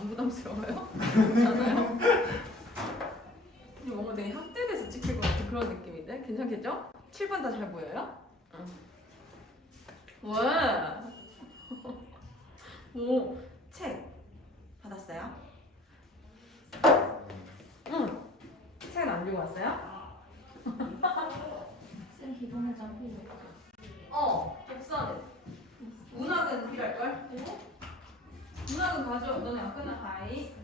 안 부담스러워요? 괜찮아요? 뭔가 되게 학대돼서 찍힐 것 같은 그런 느낌인데? 괜찮겠죠? 7번 다 잘 보여요? 응. 왜? 오, 책 받았어요? 응. 책은 안 들고 왔어요? 쌤 기본의 장 필요. 독서는? 문학은 필요할걸? 문학은 가져. 너네 아까는 하이.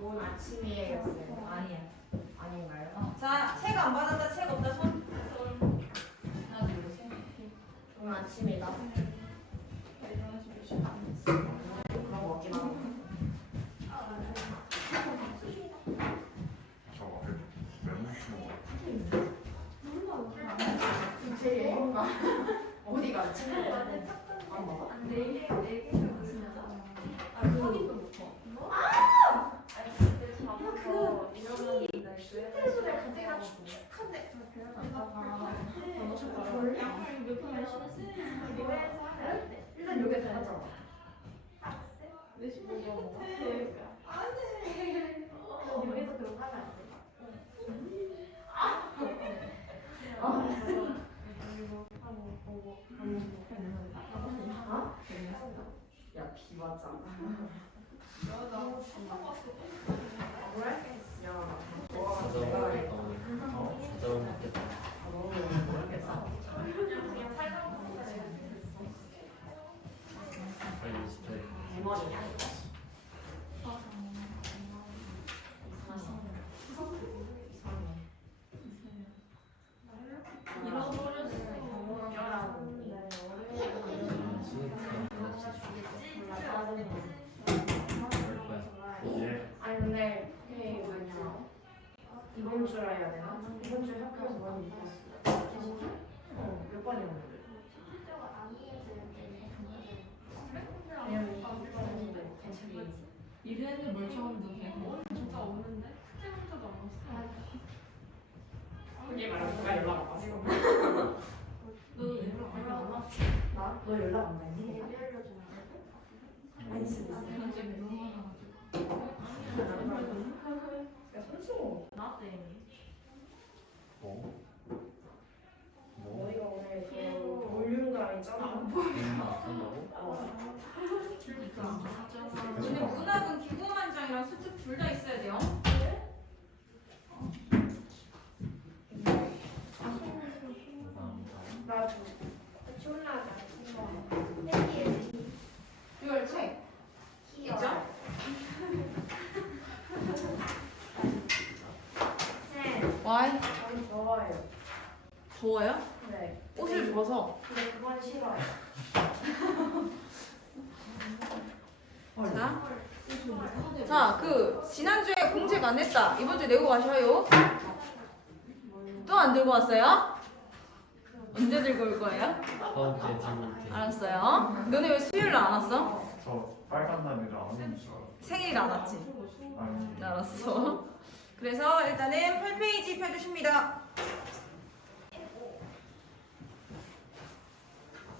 오늘 아침이에였어요. 아니야. 아닌가요? 자, 책 안 받았다, 책 없다, 손. 하나, 둘, 셋. 오늘 아침이다. 그런 거 없긴 하고. 저거 메모쇼 제 예인가? 어디가 친구가 안 먹어? 일단 여기 들어가자. 여기서 그런 거 하면 안 돼. 야, 비맞아. 그래? 야, 자자음 맞겠다. 너무 모르겠어. 빨리 스타일. 대머리야. 아니 근데 그게 뭐냐 이번 주라 해야 되나? 이번 주에 학교에서 많이 못했어. 몇 번이었는데? 왜냐면 이번 주에 괜찮이 이래는 멀쩡한데 그냥 진짜 없는데? 숙제문제도 안 왔어. 그게 말하면 누가 연락 안 왔어? 너 연락 안 왔어? 나? 너 연락 안 왔니? 아니 진짜 현재 너무 많아가지고. 야 손수 나 때문에. 뭐? 너희가 오늘 그 볼륨감 있잖아. 한다고? 근데 문학은 기고만장이랑 수특 둘 다 있어야 돼요. 나도 졸라가 6월 책 있죠? 와이 저는 좋아요. 더워요? 네. 옷을 벗어. 근데 그건 싫어요. 자, 그 지난주에 공책 안 냈다. 이번 주에 내고 가셔요. 또 안 들고 왔어요? 언제 들고 올 거예요? 다음 주에 들고 올게. 알았어요. 너네 왜 수요일 날 안 왔어? 저 빨간 날이라 안 오는 줄 알았어요. 생일 안 왔지? 아니 알았어. 그래서 일단은 8페이지 펴주십니다.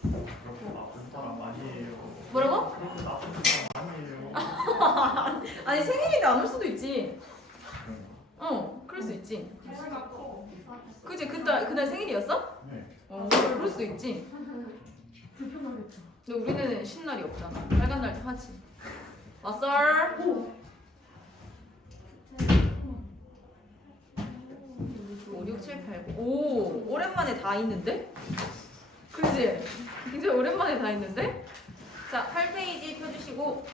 그렇게 나쁜 사람 아니에요. 뭐라고? 그렇게 나쁜 사람 아니에요. 아니 생일인데 안 올 수도 있지. 그런가? 그럴 수 있지. 그치? 그날 생일이었어? 네. 그럴 수도 있지. 근데 우리는 쉰 날이 없잖아. 빨간 날도 하지. 왔어? 5, 6, 7, 8, 9. 오, 오랜만에 다 있는데? 그지? 굉장히 오랜만에 다 있는데? 자, 8페이지 펴주시고.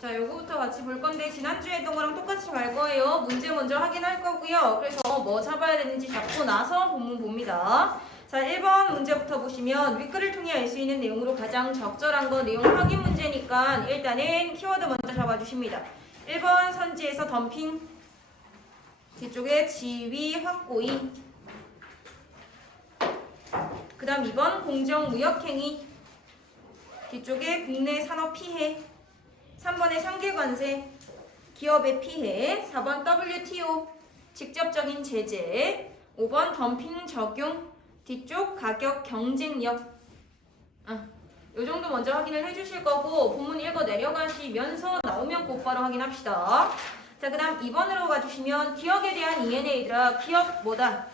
자, 요거부터 같이 볼 건데 지난주에 했던 거랑 똑같이 갈 거예요. 문제 먼저 확인할 거고요. 그래서 뭐 잡아야 되는지 잡고 나서 본문 봅니다. 자, 1번 문제부터 보시면 윗글을 통해 알 수 있는 내용으로 가장 적절한 거 내용 확인 문제니까 일단은 키워드 먼저 잡아주십니다. 1번 선지에서 덤핑, 뒤쪽에 지위 확고히, 그 다음 2번 공정무역행위, 뒤쪽에 국내 산업 피해, 3번에 상계관세, 기업의 피해, 4번 WTO, 직접적인 제재, 5번 덤핑 적용, 뒤쪽 가격 경쟁력. 요 정도 먼저 확인을 해주실 거고 본문 읽어 내려가시면서 나오면 곧바로 확인합시다. 자, 그 다음 2번으로 가주시면 기억에 대한 ENA들아 기억 뭐다?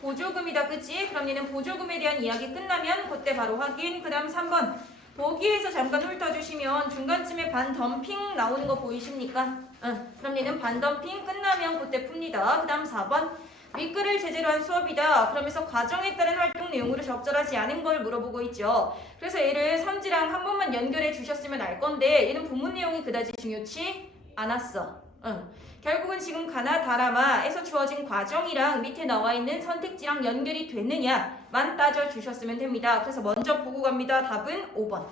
보조금이다. 그치? 그럼 얘는 보조금에 대한 이야기 끝나면 그때 바로 확인. 그 다음 3번 보기에서 잠깐 훑어주시면 중간쯤에 반덤핑 나오는 거 보이십니까? 그럼 얘는 반덤핑 끝나면 그때 풉니다. 그 다음 4번 윗글을 제재로 한 수업이다. 그러면서 과정에 따른 활동 내용으로 적절하지 않은 걸 물어보고 있죠. 그래서 얘를 삼지랑 한 번만 연결해 주셨으면 알 건데 얘는 본문 내용이 그다지 중요치 않았어. 결국은 지금 가나다라마에서 주어진 과정이랑 밑에 나와 있는 선택지랑 연결이 되느냐만 따져주셨으면 됩니다. 그래서 먼저 보고 갑니다. 답은 5번.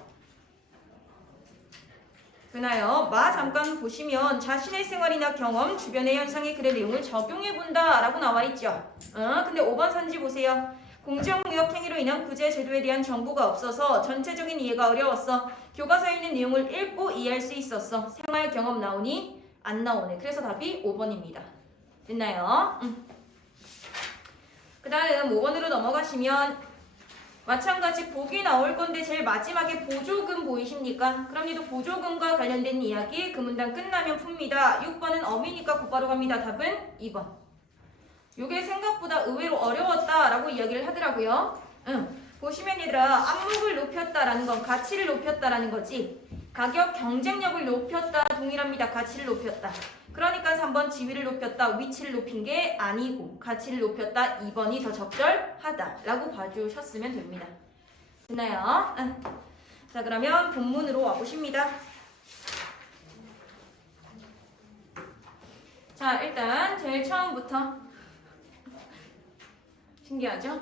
되나요? 마 잠깐 보시면 자신의 생활이나 경험, 주변의 현상에 글의 내용을 적용해본다 라고 나와 있죠. 근데 5번 선지 보세요. 공정무역 행위로 인한 구제 제도에 대한 정보가 없어서 전체적인 이해가 어려웠어. 교과서에 있는 내용을 읽고 이해할 수 있었어. 생활 경험 나오니? 안 나오네. 그래서 답이 5번입니다. 됐나요? 그 다음 5번으로 넘어가시면 마찬가지 보기 나올 건데 제일 마지막에 보조금 보이십니까? 그럼 얘도 보조금과 관련된 이야기 그 문단 끝나면 풉니다. 6번은 어미니까 곧바로 갑니다. 답은 2번. 요게 생각보다 의외로 어려웠다라고 이야기를 하더라고요. 보시면 얘들아 안목을 높였다라는 건 가치를 높였다라는 거지. 가격 경쟁력을 높였다 동일합니다. 가치를 높였다. 그러니까 3번 지위를 높였다 위치를 높인 게 아니고 가치를 높였다 2번이 더 적절하다 라고 봐주셨으면 됩니다. 됐나요? 자 그러면 본문으로 와보십니다. 자 일단 제일 처음부터 신기하죠?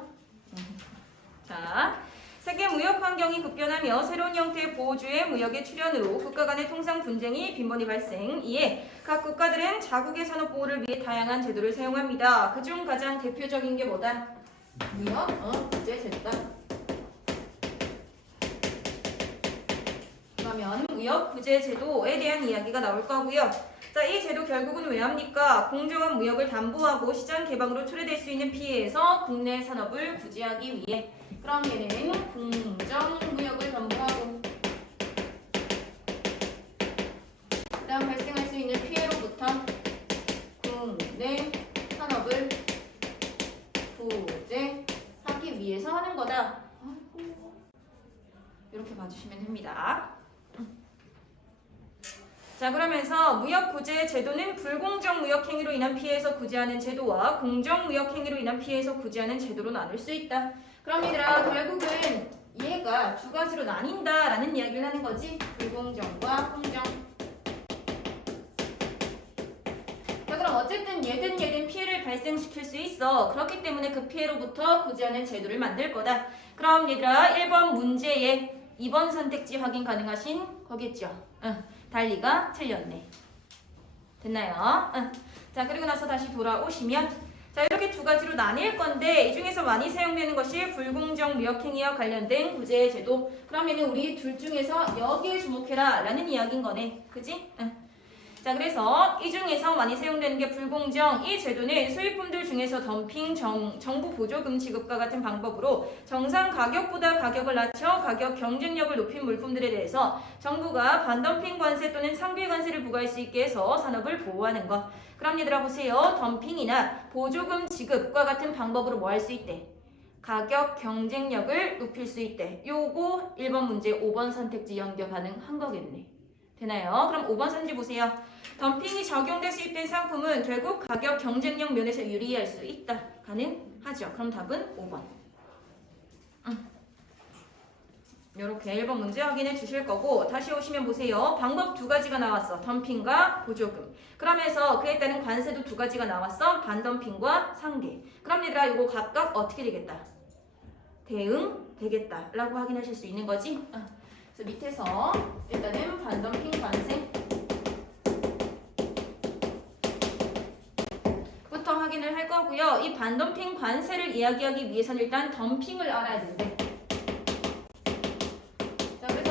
자 세계 무역 환경이 급변하며 새로운 형태의 보호주의 무역의 출현으로 국가 간의 통상 분쟁이 빈번히 발생. 이에 각 국가들은 자국의 산업 보호를 위해 다양한 제도를 사용합니다. 그중 가장 대표적인 게 뭐다? 무역 구제 제도다. 그러면 무역 구제 제도에 대한 이야기가 나올 거고요. 자, 이 제도 결국은 왜 합니까? 공정한 무역을 담보하고 시장 개방으로 초래될 수 있는 피해에서 국내 산업을 구제하기 위해. 그럼 얘는 공정무역을 담보하고 그 다음 발생할 수 있는 피해로부터 국내 산업을 구제하기 위해서 하는 거다. 이렇게 봐주시면 됩니다. 자 그러면서 무역구제 제도는 불공정 무역행위로 인한 피해에서 구제하는 제도와 공정무역행위로 인한 피해에서 구제하는 제도로 나눌 수 있다. 그럼 얘들아 결국은 얘가 두 가지로 나뉜다라는 이야기를 하는 거지. 불공정과 공정. 자 그럼 어쨌든 얘든 피해를 발생시킬 수 있어. 그렇기 때문에 그 피해로부터 구제하는 제도를 만들 거다. 그럼 얘들아 1번 문제에 2번 선택지 확인 가능하신 거겠죠. 달리가 틀렸네. 됐나요? 자 그리고 나서 다시 돌아오시면 자 이렇게 두 가지로 나뉠 건데 이 중에서 많이 사용되는 것이 불공정 무역행위와 관련된 구제 제도. 그러면 우리 둘 중에서 여기에 주목해라 라는 이야기인 거네. 그지? 자 그래서 이 중에서 많이 사용되는 게 불공정. 이 제도는 수입품들 중에서 덤핑, 정부 보조금 지급과 같은 방법으로 정상 가격보다 가격을 낮춰 가격 경쟁력을 높인 물품들에 대해서 정부가 반덤핑 관세 또는 상비 관세를 부과할 수 있게 해서 산업을 보호하는 것. 그럼 얘들아 보세요. 덤핑이나 보조금 지급과 같은 방법으로 뭐 할 수 있대? 가격 경쟁력을 높일 수 있대. 요거 1번 문제 5번 선택지 연결 가능한 거겠네. 되나요? 그럼 5번 선지 보세요. 덤핑이 적용돼 수입된 상품은 결국 가격 경쟁력 면에서 유리할 수 있다. 가능하죠. 그럼 답은 5번. 이렇게 1번 문제 확인해 주실 거고 다시 오시면 보세요. 방법 두 가지가 나왔어. 덤핑과 보조금. 그러면서 그에 따른 관세도 두 가지가 나왔어. 반덤핑과 상계. 그럼 얘들아 이거 각각 어떻게 되겠다? 대응되겠다 라고 확인하실 수 있는 거지. 그래서 밑에서 일단은 반덤핑 관세 부터 확인을 할 거고요. 이 반덤핑 관세를 이야기하기 위해서는 일단 덤핑을 알아야 되는데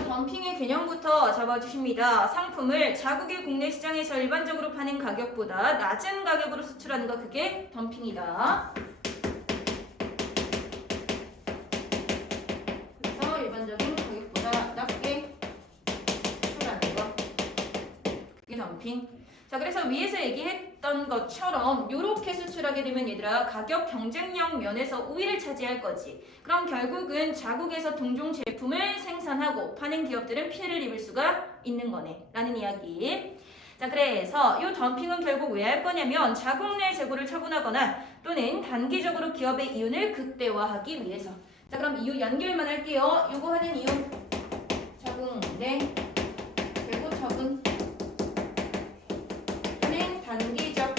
덤핑의 개념부터 잡아주십니다. 상품을 자국의 국내 시장에서 일반적으로 파는 가격보다 낮은 가격으로 수출하는 거 그게 덤핑이다. 그래서 일반적인 반덤핑. 자, 그래서 위에서 얘기했던 것처럼 이렇게 수출하게 되면 얘들아 가격 경쟁력 면에서 우위를 차지할 거지. 그럼 결국은 자국에서 동종 제품을 생산하고 파는 기업들은 피해를 입을 수가 있는 거네 라는 이야기. 자, 그래서 이 덤핑은 결국 왜 할 거냐면 자국 내 재고를 처분하거나 또는 단기적으로 기업의 이윤을 극대화하기 위해서. 자, 그럼 이유 연결만 할게요. 요거 하는 이유. 자국 내 재고 처분 또는 단기적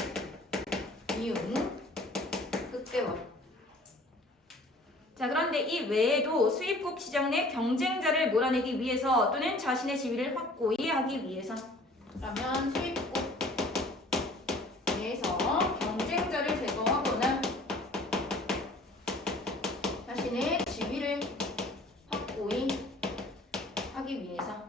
이윤 극대화. 자, 그런데 이 외에도 수입국 시장 내 경쟁자를 몰아내기 위해서 또는 자신의 지위를 확고히 하기 위해서. 그러면 수입국 내에서 경쟁자를 제거하거나 자신의 지위를 확고히 하기 위해서.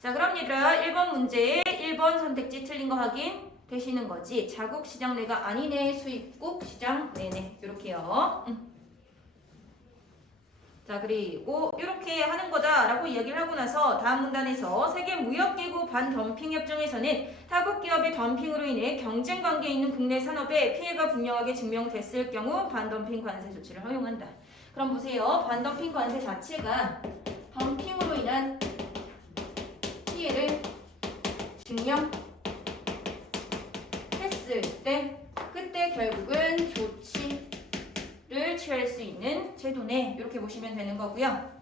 자, 그럼 얘들아 1번 문제에 1번 선택지 틀린 거 확인 되시는 거지. 자국 시장 내가 아니네. 수입국 시장 내네. 이렇게요. 자, 그리고 이렇게 하는 거다라고 이야기를 하고 나서 다음 문단에서 세계무역기구 반덤핑협정에서는 타국 기업의 덤핑으로 인해 경쟁 관계에 있는 국내 산업에 피해가 분명하게 증명됐을 경우 반덤핑 관세 조치를 허용한다. 그럼 보세요. 반덤핑 관세 자체가 덤핑으로 인한 피해를 증명했을 때 그때 결국은 조치를 취할 수 있는 제도네. 이렇게 보시면 되는 거고요.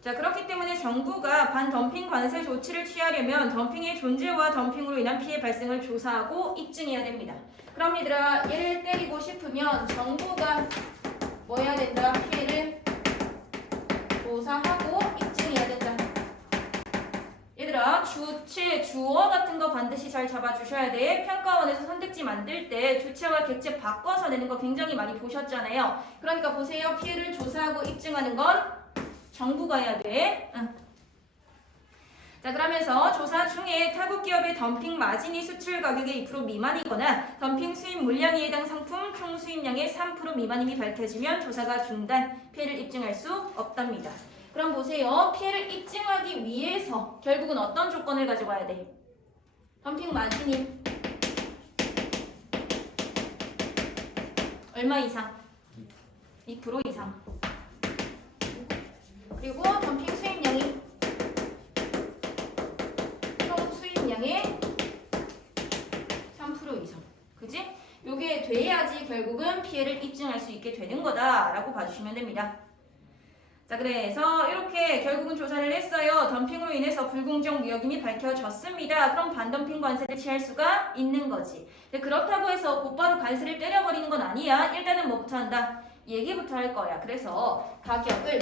자, 그렇기 때문에 정부가 반덤핑 관세 조치를 취하려면 덤핑의 존재와 덤핑으로 인한 피해 발생을 조사하고 입증해야 됩니다. 그럼 얘들아 얘를 때리고 싶으면 정부가 뭐 해야 된다? 피해를 조사하고 입증해야 된다. 얘들아 주체, 주어 같은 거 반드시 잘 잡아주셔야 돼. 평가원에서 선택지 만들 때 주체와 객체 바꿔서 내는 거 굉장히 많이 보셨잖아요. 그러니까 보세요. 피해를 조사하고 입증하는 건 정부가 해야 돼. 자, 그러면서 조사 중에 타국 기업의 덤핑 마진이 수출 가격의 2% 미만이거나 덤핑 수입 물량에 해당 상품 총 수입량의 3% 미만임이 밝혀지면 조사가 중단, 피해를 입증할 수 없답니다. 그럼 보세요. 피해를 입증하기 위해서 결국은 어떤 조건을 가져가야 돼? 덤핑 마진이 얼마 이상? 2% 이상. 그리고 덤핑 수입량이 총 수입량의 3% 이상. 그지? 요게 돼야지 결국은 피해를 입증할 수 있게 되는 거다라고 봐주시면 됩니다. 자, 그래서 이렇게 결국은 조사를 했어요. 덤핑으로 인해서 불공정 무역임이 밝혀졌습니다. 그럼 반덤핑 관세를 취할 수가 있는 거지. 근데 그렇다고 해서 곧바로 관세를 때려버리는 건 아니야. 일단은 뭐부터 한다? 얘기부터 할 거야. 그래서 가격을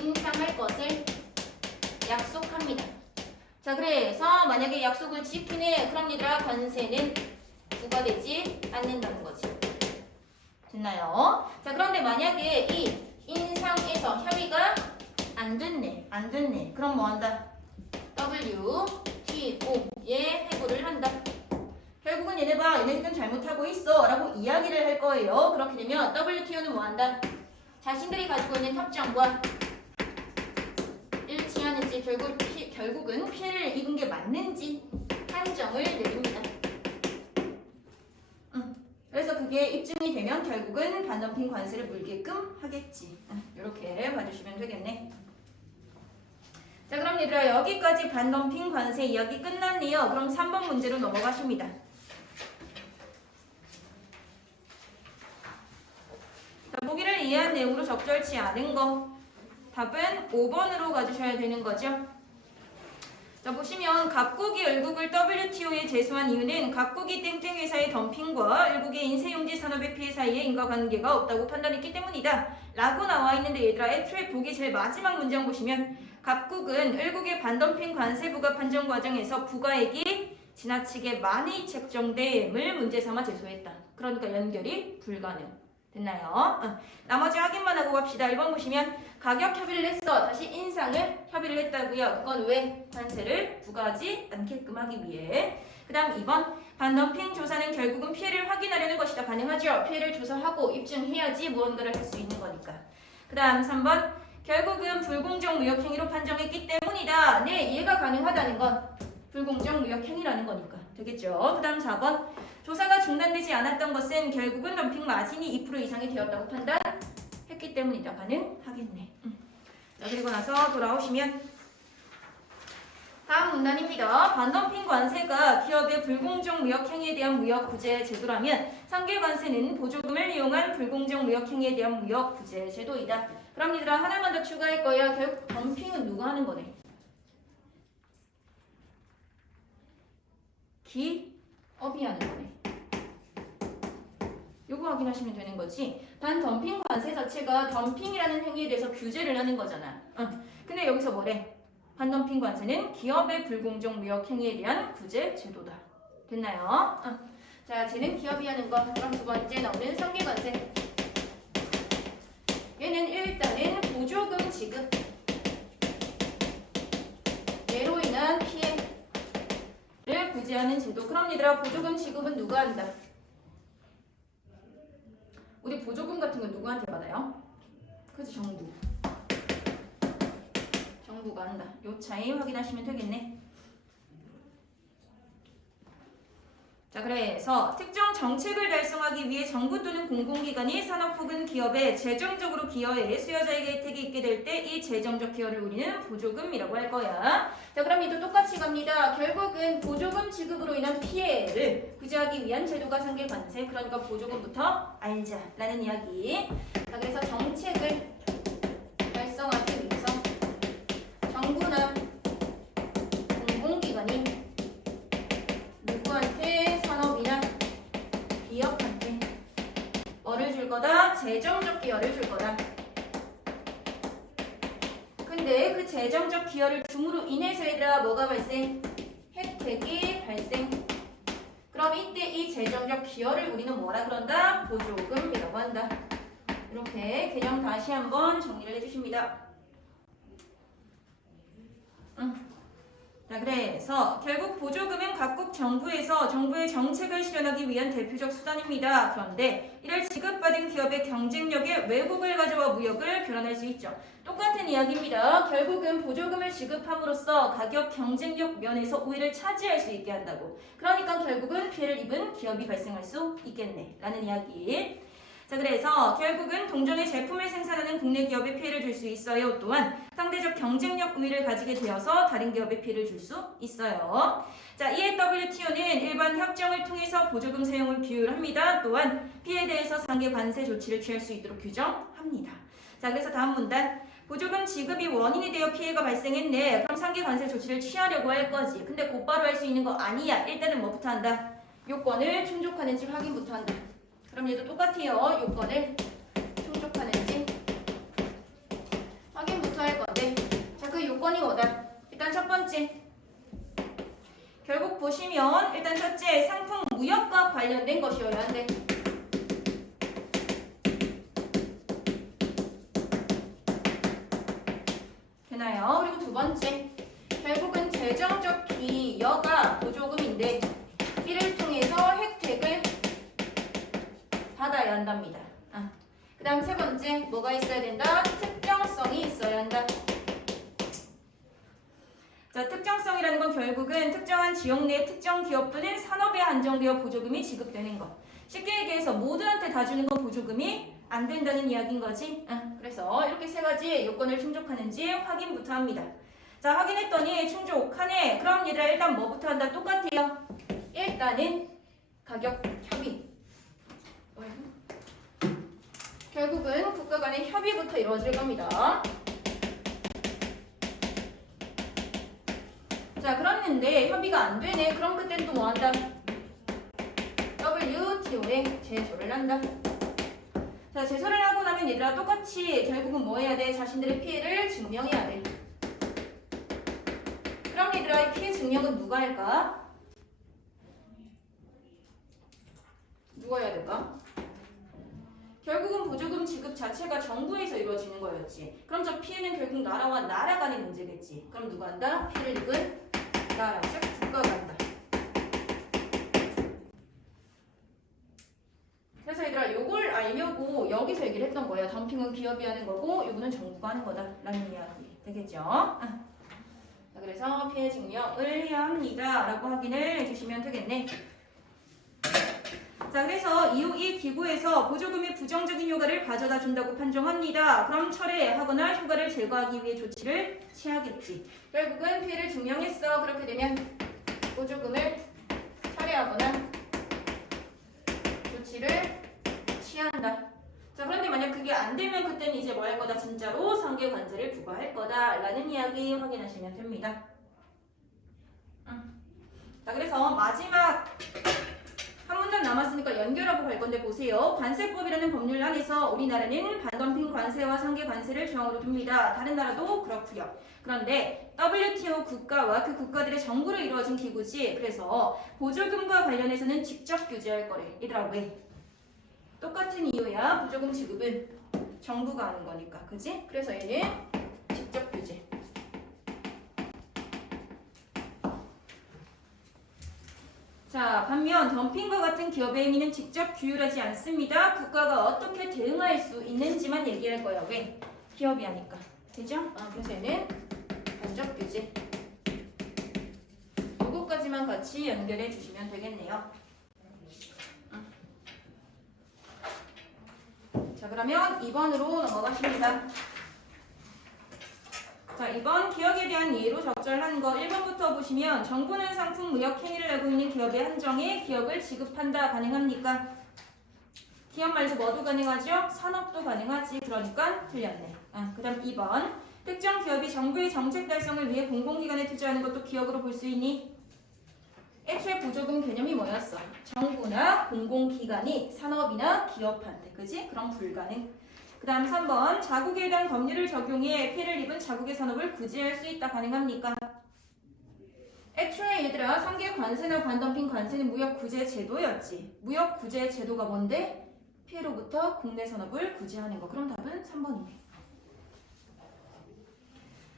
인상할 것을 약속합니다. 자, 그래서 만약에 약속을 지키네. 그럼 얘들아 관세는 부과되지 않는다는 거지. 됐나요? 자, 그런데 만약에 이 인상에서 협의가 안 됐네. 그럼 뭐 한다? WTO에 해고를 한다. 결국은 얘네 봐. 얘네들은 잘못하고 있어 라고 이야기를 할 거예요. 그렇게 되면 WTO는 뭐 한다? 자신들이 가지고 있는 협정과 일치하는지 결국은 피해를 입은 게 맞는지 판정을 내립니다. 그래서 그게 입증이 되면 결국은 반덤핑 관세를 물게끔 하겠지. 이렇게 봐주시면 되겠네. 자, 그럼 얘들아 여기까지 반덤핑 관세 이야기 끝났네요. 그럼 3번 문제로 넘어가십니다. 자, 보기를 이해한 내용으로 적절치 않은 거 답은 5번으로 가주셔야 되는 거죠. 자, 보시면 각국이 을국을 WTO에 제소한 이유는 각국이 땡땡 회사의 덤핑과 을국의 인쇄용지 산업의 피해 사이에 인과관계가 없다고 판단했기 때문이다 라고 나와 있는데 얘들아 애초에 보기 제일 마지막 문장 보시면 각국은 을국의 반덤핑 관세 부과 판정 과정에서 부과액이 지나치게 많이 책정됨을 문제 삼아 제소했다. 그러니까 연결이 불가능. 됐나요? 나머지 확인만 하고 갑시다. 1번 보시면 가격 협의를 했어. 다시 인상을 협의를 했다고요. 그건 왜? 관세를 부과하지 않게끔 하기 위해. 그 다음 2번 반덤핑 조사는 결국은 피해를 확인하려는 것이다. 가능하죠? 피해를 조사하고 입증해야지 무언가를 할 수 있는 거니까. 그 다음 3번 결국은 불공정 무역행위로 판정했기 때문이다. 네, 이해가 가능하다는 건 불공정 무역행위라는 거니까. 되겠죠? 그 다음 4번. 조사가 중단되지 않았던 것은 결국은 덤핑 마진이 2% 이상이 되었다고 판단했기 때문이다. 가능하겠네. 자, 그리고 나서 돌아오시면 다음 문단입니다. 반덤핑 관세가 기업의 불공정 무역행위에 대한 무역구제 제도라면 상계관세는 보조금을 이용한 불공정 무역행위에 대한 무역구제 제도이다. 그럼 얘들아 하나만 더 추가할 거야. 결국 덤핑은 누가 하는 거네? 기업이 하는 거네. 요거 확인하시면 되는 거지. 반덤핑 관세 자체가 덤핑이라는 행위에 대해서 규제를 하는 거잖아. 근데 여기서 뭐래? 반덤핑 관세는 기업의 불공정 무역 행위에 대한 구제 제도다. 됐나요? 자, 쟤는 기업이 하는 거. 그럼 두 번째 나오는 상계 관세. 얘는 일단은 보조금 지급. 얘로 인한 피해를 구제하는 제도. 그럼 얘들아 보조금 지급은 누가 한다? 우리 보조금 같은 건 누구한테 받아요? 그치, 정부. 정부가 한다. 요 차이 확인하시면 되겠네. 자, 그래서 특정 정책을 달성하기 위해 정부 또는 공공기관이 산업 혹은 기업에 재정적으로 기여해 수요자에게 혜택이 있게 될 때 이 재정적 기여를 우리는 보조금이라고 할 거야. 자, 그럼 이도 똑같이 갑니다. 결국은 보조금 지급으로 인한 피해를 구제하기 위한 제도가 상계관세. 그러니까 보조금부터 알자라는 이야기. 자, 그래서 정책을 달성하기 위해서 정부나 공공기관이 누구한테 산업이나 기업한테 뭐를 줄 거다? 재정적 기여를 줄 거다. 근데 그 재정적 기여를 줌으로 인해서 얘들아 뭐가 발생? 혜택이 발생. 그럼 이때 이 재정적 기여를 우리는 뭐라 그런다? 보조금이라고 한다. 이렇게 개념 다시 한번 정리를 해주십니다. 자, 그래서 결국 보조금은 각국 정부에서 정부의 정책을 실현하기 위한 대표적 수단입니다. 그런데 이를 지급받은 기업의 경쟁력에 왜곡을 가져와 무역을 교란할 수 있죠. 똑같은 이야기입니다. 결국은 보조금을 지급함으로써 가격 경쟁력 면에서 우위를 차지할 수 있게 한다고. 그러니까 결국은 피해를 입은 기업이 발생할 수 있겠네 라는 이야기. 자, 그래서 결국은 동종의 제품을 생산하는 국내 기업에 피해를 줄 수 있어요. 또한 상대적 경쟁력 우위를 가지게 되어서 다른 기업에 피해를 줄 수 있어요. 자, 이에 WTO는 일반 협정을 통해서 보조금 사용을 규율합니다. 또한 피해에 대해서 상계 관세 조치를 취할 수 있도록 규정합니다. 자, 그래서 다음 문단. 보조금 지급이 원인이 되어 피해가 발생했네. 그럼 상계 관세 조치를 취하려고 할 거지. 근데 곧바로 할 수 있는 거 아니야. 일단은 뭐부터 한다? 요건을 충족하는지 확인부터 한다. 그럼 얘도 똑같아요. 요건을 충족하는지 확인부터 할 건데, 자, 그 요건이 뭐다? 일단 첫 번째, 결국 보시면 일단 첫째, 상품 무역과 관련된 것이어야 한대. 되나요? 그리고 두 번째, 결국은 재정적 기여가 보조금인데 이를 통해서 혜택을 받아야 한답니다. 그 다음 세 번째, 뭐가 있어야 된다? 특정성이 있어야 한다. 자, 특정성이라는 건 결국은 특정한 지역 내 특정 기업 또는 산업에 한정되어 보조금이 지급되는 것. 쉽게 얘기해서 모두한테 다 주는 건 보조금이 안 된다는 이야기인 거지. 그래서 이렇게 세 가지 요건을 충족하는지 확인부터 합니다. 자, 확인했더니 충족하네. 그럼 얘들아 일단 뭐부터 한다? 똑같아요. 일단은 가격 협의. 결국은 국가 간의 협의부터 이루어질 겁니다. 자, 그랬는데 협의가 안 되네. 그럼 그때는 또 뭐 한다? WTO에 제소를 한다. 자, 제소를 하고 나면 얘들아 똑같이 결국은 뭐 해야 돼? 자신들의 피해를 증명해야 돼. 그럼 얘들아 이 피해 증명은 누가 할까? 누가 해야 될까? 결국은 보조금 지급 자체가 정부에서 이루어지는 거였지. 그럼 저 피해는 결국 나라와 나라 간의 문제겠지. 그럼 누가 한다? 피해를 입은 나라, 즉 국가가 한다. 그래서 얘들아 요걸 알려고 요거 여기서 얘기를 했던 거예요. 덤핑은 기업이 하는 거고 요거는 정부가 하는 거다라는 이야기 되겠죠? 자, 그래서 피해 증명을 해야 합니다 라고 확인을 해주시면 되겠네. 자, 그래서 이후 이 기구에서 보조금이 부정적인 효과를 가져다 준다고 판정합니다. 그럼 철회하거나 효과를 제거하기 위해 조치를 취하겠지. 결국은 피해를 증명했어. 그렇게 되면 보조금을 철회하거나 조치를 취한다. 자, 그런데 만약 그게 안 되면 그때는 이제 뭐 할 거다? 진짜로 상계관세를 부과할 거다 라는 이야기 확인하시면 됩니다. 자, 그래서 마지막 한 문단 남았으니까 연결하고 갈 건데 보세요. 관세법이라는 법률 안에서 우리나라는 반덤핑 관세와 상계 관세를 중앙으로 둡니다. 다른 나라도 그렇고요. 그런데 WTO 국가와 그 국가들의 정부로 이루어진 기구지. 그래서 보조금과 관련해서는 직접 규제할 거래. 얘들아 왜? 똑같은 이유야. 보조금 지급은 정부가 하는 거니까. 그지? 그래서 얘는 직접 규제. 자, 반면 덤핑과 같은 기업의 행위는 직접 규율하지 않습니다. 국가가 어떻게 대응할 수 있는지만 얘기할 거야. 왜? 기업이 하니까. 되죠? 그래서 얘는 간접 규제. 요거까지만 같이 연결해 주시면 되겠네요. 자, 그러면 2번으로 넘어가십니다. 자, 2번 기업에 대한 예로 적절한 거 1번부터 보시면 정부는 상품 무역 행위를 하고 있는 기업에 한정해 기업을 지급한다. 가능합니까? 기업 말고 뭐도 가능하죠? 산업도 가능하지. 그러니까 틀렸네. 그 다음 2번 특정 기업이 정부의 정책 달성을 위해 공공기관에 투자하는 것도 기업으로 볼 수 있니? 애초에 보조금 개념이 뭐였어? 정부나 공공기관이 산업이나 기업한테. 그지? 그럼 불가능. 그 다음 3번 자국에 대한 법률을 적용해 피해를 입은 자국의 산업을 구제할 수 있다. 가능합니까? 애초에 얘들아 상계 관세나 반덤핑 관세는 무역 구제 제도였지. 무역 구제 제도가 뭔데? 피해로부터 국내 산업을 구제하는 거. 그럼 답은 3번이네.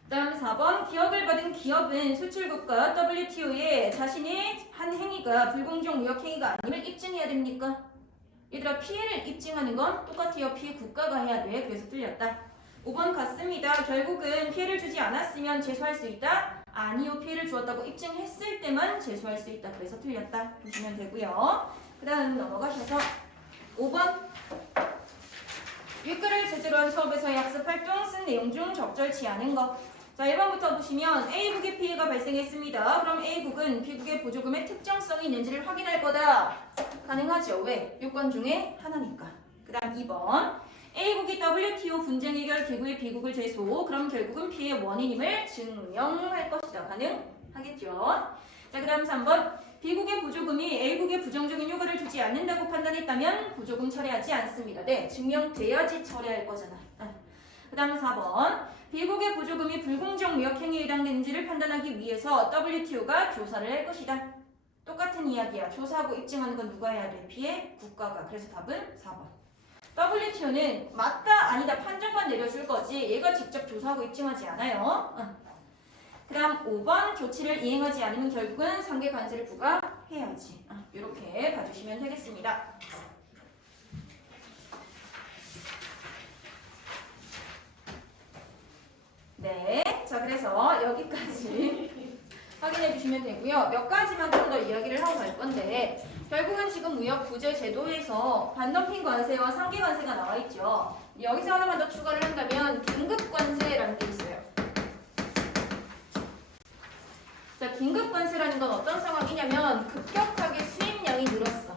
그 다음 4번 기업을 받은 기업은 수출국가 WTO에 자신이 한 행위가 불공정 무역 행위가 아님을 입증해야 됩니까? 얘들아 피해를 입증하는 건 똑같아요. 피해 국가가 해야 돼. 그래서 틀렸다. 5번 같습니다. 결국은 피해를 주지 않았으면 제소할 수 있다. 아니요. 피해를 주었다고 입증했을 때만 제소할 수 있다. 그래서 틀렸다. 보시면 되고요. 그 다음 넘어가셔서 5번 윗글을 제대로 한 수업에서의 학습 활동 쓴 내용 중 적절치 않은 거. 자, 1번부터 보시면 A국에 피해가 발생했습니다. 그럼 A국은 B국의 보조금의 특정성이 있는지를 확인할 거다. 가능하죠. 왜? 요건 중에 하나니까. 그 다음 2번 A국이 WTO 분쟁 해결 기구의 B국을 제소. 그럼 결국은 피해의 원인임을 증명할 것이다. 가능하겠죠. 자, 그 다음 3번 B국의 보조금이 A국에 부정적인 효과를 주지 않는다고 판단했다면 보조금 철회하지 않습니다. 네, 증명돼야지 철회할 거잖아. 그 다음 4번 B국의 보조금이 불공정 무역 행위에 해당되는지를 판단하기 위해서 WTO가 조사를 할 것이다. 똑같은 이야기야. 조사하고 입증하는 건 누가 해야 돼? 피해 국가가. 그래서 답은 4번. WTO는 맞다 아니다 판정만 내려줄 거지 얘가 직접 조사하고 입증하지 않아요. 그 다음 5번 조치를 이행하지 않으면 결국은 상계 관세를 부과해야지. 이렇게 봐주시면 되겠습니다. 네, 자 그래서 여기까지 확인해 주시면 되고요. 몇 가지만 좀 더 이야기를 하고 갈 건데 결국은 지금 무역 구제 제도에서 반덤핑 관세와 상계 관세가 나와 있죠. 여기서 하나만 더 추가를 한다면 긴급 관세라는 게 있어요. 자, 긴급 관세라는 건 어떤 상황이냐면 급격하게 수입량이 늘었어.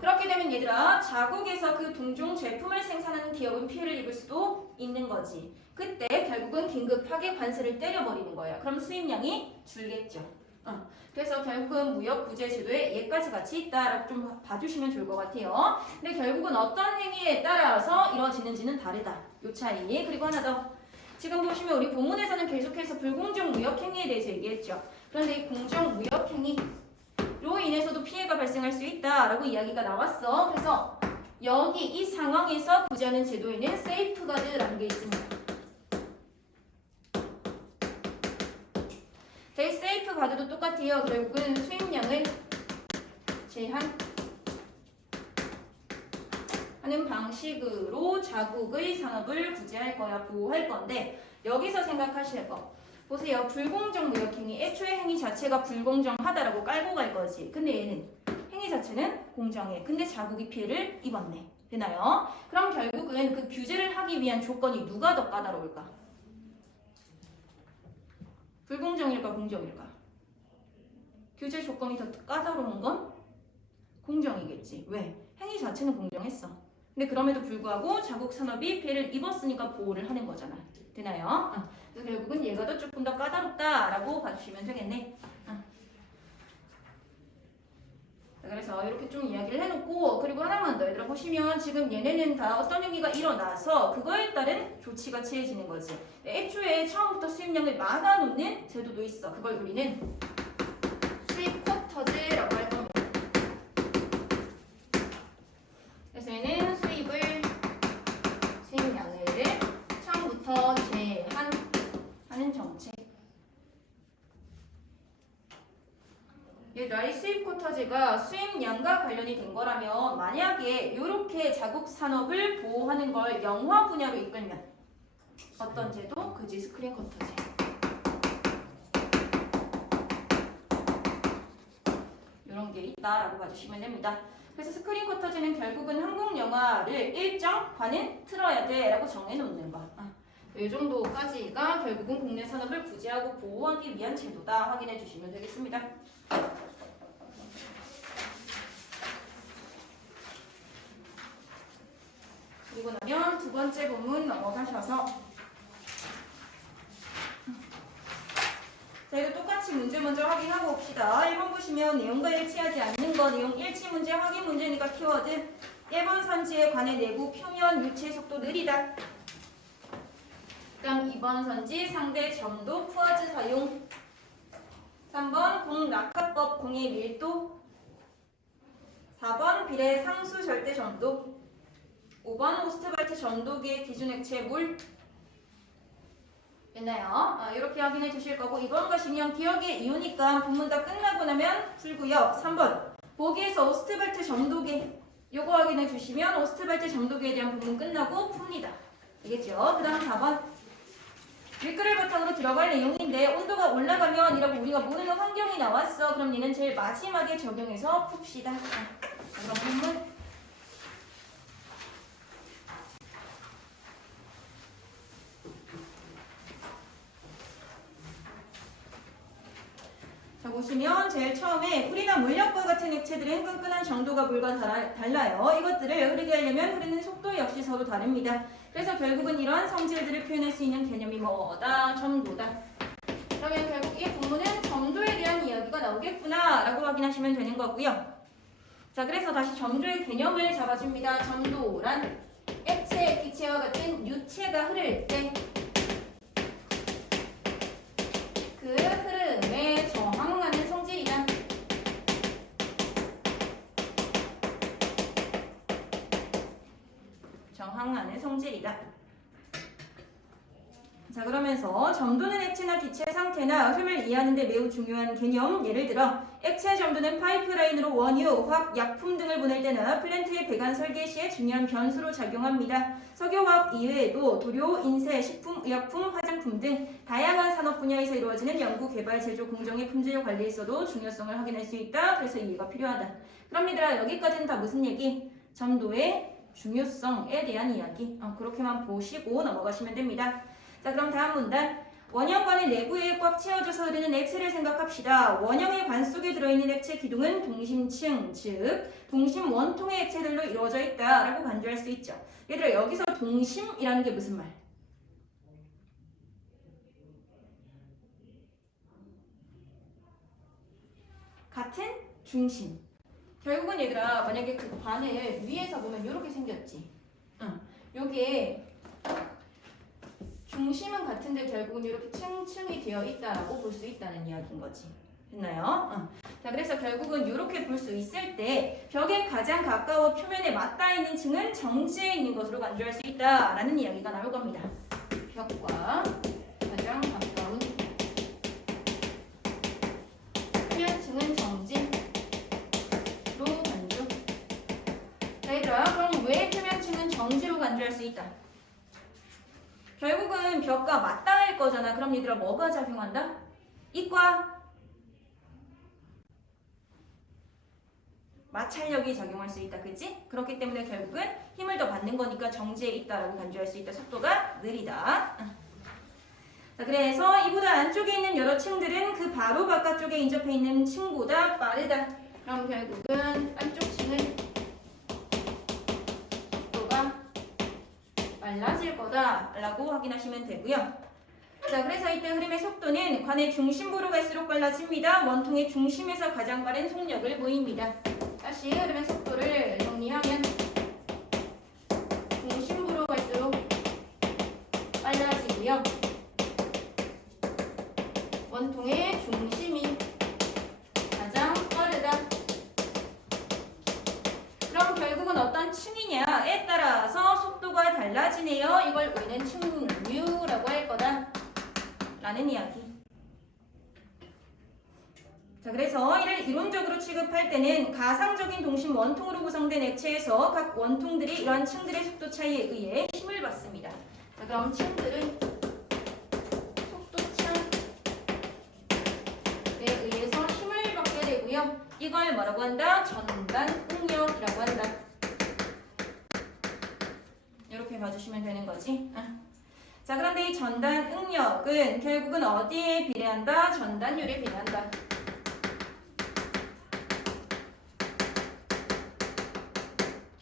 그렇게 되면 얘들아 자국에서 그 동종 제품을 생산하는 기업은 피해를 입을 수도 있는 거지. 그때 결국은 긴급하게 관세를 때려버리는 거야. 그럼 수입량이 줄겠죠. 그래서 결국은 무역 구제 제도에 얘까지 같이 있다라고 좀 봐주시면 좋을 것 같아요. 근데 결국은 어떤 행위에 따라서 이루어지는지는 다르다. 요 차이. 그리고 하나 더. 지금 보시면 우리 본문에서는 계속해서 불공정 무역 행위에 대해서 얘기했죠. 그런데 이 공정 무역 행위로 인해서도 피해가 발생할 수 있다라고 이야기가 나왔어. 그래서 여기 이 상황에서 구제하는 제도에는 세이프가드라는 게 있습니다. 자, 이 세이프가드도 똑같아요. 결국은 수입량을 제한하는 하는 방식으로 자국의 산업을 구제할 거야, 보호할 건데 여기서 생각하실 거 보세요. 불공정 무역행위 애초에 행위 자체가 불공정하다라고 깔고 갈 거지. 근데 얘는 행위 자체는 공정해. 근데 자국이 피해를 입었네. 되나요? 그럼 결국은 그 규제를 하기 위한 조건이 누가 더 까다로울까? 불공정일까 공정일까? 규제 조건이 더 까다로운 건 공정이겠지. 왜? 행위 자체는 공정했어. 근데 그럼에도 불구하고 자국 산업이 피해를 입었으니까 보호를 하는 거잖아. 되나요? 그래서 결국은 얘가 더 조금 더 까다롭다라고 봐주시면 되겠네. 그래서 이렇게 좀 이야기를 해놓고 그리고 하나만 더 얘들아 보시면 지금 얘네는 다 어떤 행위가 일어나서 그거에 따른 조치가 취해지는 거지. 애초에 처음부터 수입량을 막아놓는 제도도 있어. 그걸 우리는 수입 쿼터제라고 할 겁니다. 그래서 얘는 수입량을 처음부터 제한하는 정책. 얘들아 이 수입 쿼터제가 수입량과 관련이 된 거라면 만약에 이렇게 자국 산업을 보호하는 걸 영화 분야로 이끌면 어떤 제도? 그지 스크린 쿼터제. 이런 게 있다라고 봐주시면 됩니다. 그래서 스크린 쿼터제는 결국은 한국 영화를 일정 관은 틀어야 돼라고 정해놓는 거. 이 정도까지가 결국은 국내 산업을 구제하고 보호하기 위한 제도다 확인해 주시면 되겠습니다. 그리고 나면 두 번째 본문 넘어가셔서 자, 이거 똑같이 문제 먼저 확인하고 봅시다. 1번 보시면 내용과 일치하지 않는 거 내용 일치 문제 확인 문제니까 키워드 1번 선지에 관해 내부 표면 유체 속도 느리다. 그다음 2번 선지 상대 점도 푸아즈 사용. 3번 공락화법 공의 밀도. 4번 비례 상수 절대 점도. 5번 오스트발트 전도기의 기준 액체 물. 됐나요? 이렇게 확인해 주실 거고 이번 것이면 기억의 이유니까 본문 다 끝나고 나면 풀고요. 3번 보기에서 오스트발트 전도기 요거 확인해 주시면 오스트발트 전도기에 대한 부분 끝나고 풉니다. 알겠죠? 그 다음 4번 윗글을 바탕으로 들어갈 내용인데 온도가 올라가면 이라고 우리가 모르는 환경이 나왔어. 그럼 얘는 제일 마지막에 적용해서 풉시다. 그럼 본문 자 보시면 제일 처음에 풀이나 물력과 같은 액체들의 끈끈한 정도가 물과 달라요. 이것들을 흐르게 하려면 흐르는 속도 역시 서로 다릅니다. 그래서 결국은 이러한 성질들을 표현할 수 있는 개념이 뭐다? 점도다. 그러면 결국 이 부분은 점도에 대한 이야기가 나오겠구나 라고 확인하시면 되는 거고요. 자 그래서 다시 점도의 개념을 잡아줍니다. 점도란 액체, 기체와 같은 유체가 흐를 때 그 흐름에 저항하는 성질이다. 저항하는 성질이다. 자 그러면서 점도는 액체나 기체의 상태나 흐름을 이해하는 데 매우 중요한 개념. 예를 들어 액체 점도는 파이프라인으로 원유, 화학, 약품 등을 보낼 때나 플랜트의 배관 설계 시에 중요한 변수로 작용합니다. 석유화학 이외에도 도료, 인쇄, 식품, 의약품, 화장품 등 다양한 산업 분야에서 이루어지는 연구, 개발, 제조, 공정의 품질 관리에서도 중요성을 확인할 수 있다. 그래서 이해가 필요하다. 그럼 얘들아 여기까지는 다 무슨 얘기? 점도의 중요성에 대한 이야기. 그렇게만 보시고 넘어가시면 됩니다. 자 그럼 다음 문단. 원형관의 내부에 꽉 채워져서 흐르는 액체를 생각합시다. 원형의 관 속에 들어있는 액체 기둥은 동심층, 즉 동심 원통의 액체들로 이루어져 있다라고 간주할 수 있죠. 얘들아 여기서 동심이라는 게 무슨 말? 같은 중심. 결국은 얘들아 만약에 그 관을 위에서 보면 이렇게 생겼지. 여기에 중심은 같은데 결국은 이렇게 층층이 되어 있다라고 볼 수 있다는 이야기인 거지. 됐나요? 자, 그래서 결국은 이렇게 볼 수 있을 때 벽에 가장 가까워 표면에 맞닿아 있는 층은 정지해 있는 것으로 간주할 수 있다라는 이야기가 나올 겁니다. 벽과 가장 가까운 표면층은 정지로 간주. 자, 얘들아 그럼 왜 표면 간주할 수 있다. 결국은 벽과 맞닿을 거잖아. 그럼 얘들아 뭐가 작용한다? 이과 마찰력이 작용할 수 있다. 그치? 그렇기 때문에 결국은 힘을 더 받는 거니까 정지에 있다라고 간주할 수 있다. 속도가 느리다. 자, 그래서 이보다 안쪽에 있는 여러 층들은 그 바로 바깥쪽에 인접해 있는 층보다 빠르다. 그럼 결국은 안쪽 층은 속도가 빨라질 거다라고 확인하시면 되고요. 자, 그래서 이때 흐름의 속도는 관의 중심부로 갈수록 빨라집니다. 원통의 중심에서 가장 빠른 속력을 보입니다. 다시 흐름의 속도를 정리하면 중심부로 갈수록 빨라지고요. 원통의 중심이 가장 빠르다. 그럼 결국은 어떤 층이냐에 따라서 속도가 달라지네요. 이걸 우리는 층류라고 할 거다 라는 이야기. 자, 그래서 이를 이론적으로 취급할 때는 가상적인 동심 원통으로 구성된 액체에서 각 원통들이 이러한 층들의 속도 차이에 의해 힘을 받습니다. 자, 그럼 층들은 속도차에 의해서 힘을 받게 되고요. 이걸 뭐라고 한다? 전단 응력이라고 한다. 이렇게 봐주시면 되는 거지. 자, 그런데 이 전단 응력은 결국은 어디에 비례한다? 전단율에 비례한다.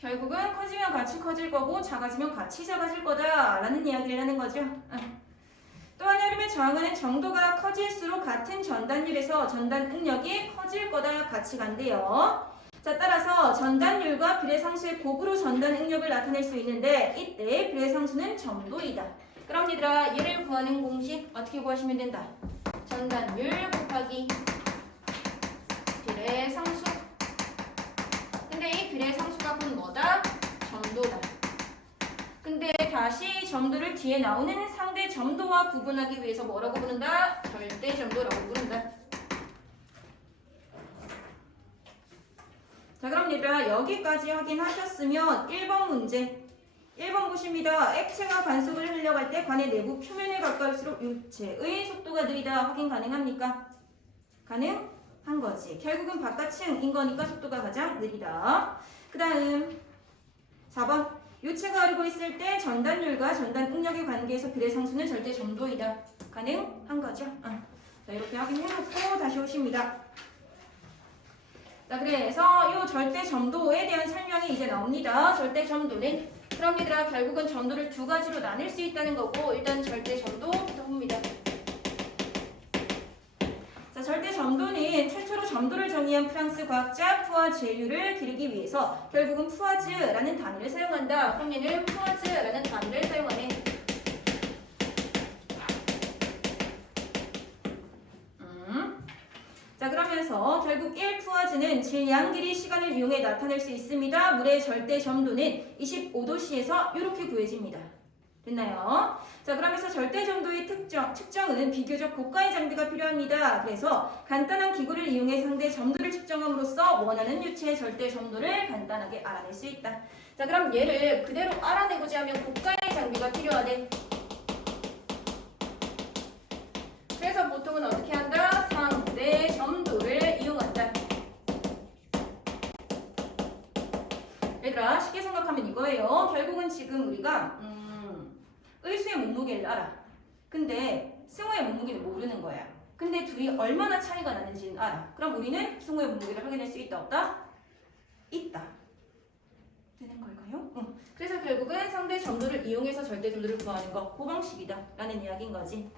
결국은 커지면 같이 커질 거고 작아지면 같이 작아질 거다라는 이야기를 하는 거죠. 또한 흐름의 저항하는 정도가 커질수록 같은 전단율에서 전단 응력이 커질 거다 같이 간대요. 자, 따라서 전단율과 비례상수의 곱으로 전단 응력을 나타낼 수 있는데 이때 비례상수는 점도이다. 그럼 얘들아 얘를 구하는 공식 어떻게 구하시면 된다? 전단율 곱하기 비례상수. 근데 이 비례상수가 곧 뭐다? 점도다. 근데 다시 점도를 뒤에 나오는 상대 점도와 구분하기 위해서 뭐라고 부른다? 절대 점도라고 부른다. 자, 그럼 얘들아 여기까지 확인하셨으면 1번 문제 1번 보십니다. 액체가 관속을 흘려갈 때 관의 내부 표면에 가까울수록 유체의 속도가 느리다. 확인 가능합니까? 가능한 거지. 결국은 바깥층인 거니까 속도가 가장 느리다. 그 다음 4번 유체가 흐르고 있을 때 전단율과 전단 응력의 관계에서 비례상수는 절대 점도이다. 가능한 거죠. 자, 이렇게 확인해놓고 다시 오십니다. 자, 그래서 이 절대 점도에 대한 설명이 이제 나옵니다. 절대 점도는 그럼 얘들아 결국은 점도를 두 가지로 나눌 수 있다는 거고 일단 절대 점도부터 봅니다. 자, 절대 점도는 최초로 점도를 정의한 프랑스 과학자 푸아제유를 기르기 위해서 결국은 푸아즈라는 단위를 사용한다. 그럼 얘는 푸아즈라는 단위를 사용하네. 자, 그러면서 결국 1푸아즈는 질량, 길이, 시간을 이용해 나타낼 수 있습니다. 물의 절대 점도는 25도씨에서 이렇게 구해집니다. 됐나요? 자, 그러면서 절대 점도의 측정은 비교적 고가의 장비가 필요합니다. 그래서 간단한 기구를 이용해 상대 점도를 측정함으로써 원하는 유체의 절대 점도를 간단하게 알아낼 수 있다. 자, 그럼 얘를 그대로 알아내고자 하면 고가의 장비가 필요하대. 그래서 보통은 어떻게 한다? 상대 점도를 이용한다. 얘들아 쉽게 생각하면 이거예요. 결국은 지금 우리가 의수의 몸무게를 알아. 근데 승우의 몸무게를 모르는 거야. 근데 둘이 얼마나 차이가 나는지는 알아. 그럼 우리는 승우의 몸무게를 확인할 수 있다 없다? 있다. 되는 걸까요? 그래서 결국은 상대 점도를 이용해서 절대 점도를 구하는 거 그 방식이다 라는 이야기인 거지.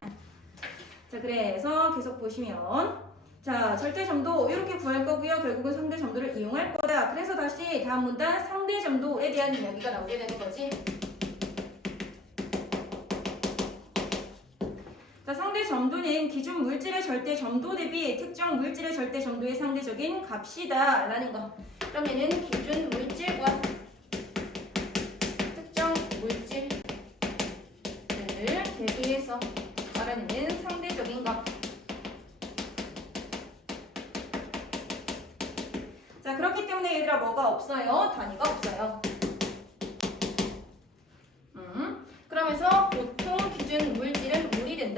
자, 그래서 계속 보시면 자, 절대 점도 이렇게 구할 거고요. 결국은 상대 점도를 이용할 거다. 그래서 다시 다음 문단 상대 점도에 대한 이야기가 나오게 되는 거지. 자, 상대 점도는 기존 물질의 절대 점도 대비 특정 물질의 절대 점도의 상대적인 값이다 라는 거. 그럼 얘는 기준 물질과 특정 물질을 대비해서 말하는 상대적인 것. 자, 그렇기 때문에 얘들아 뭐가 없어요? 단위가 없어요.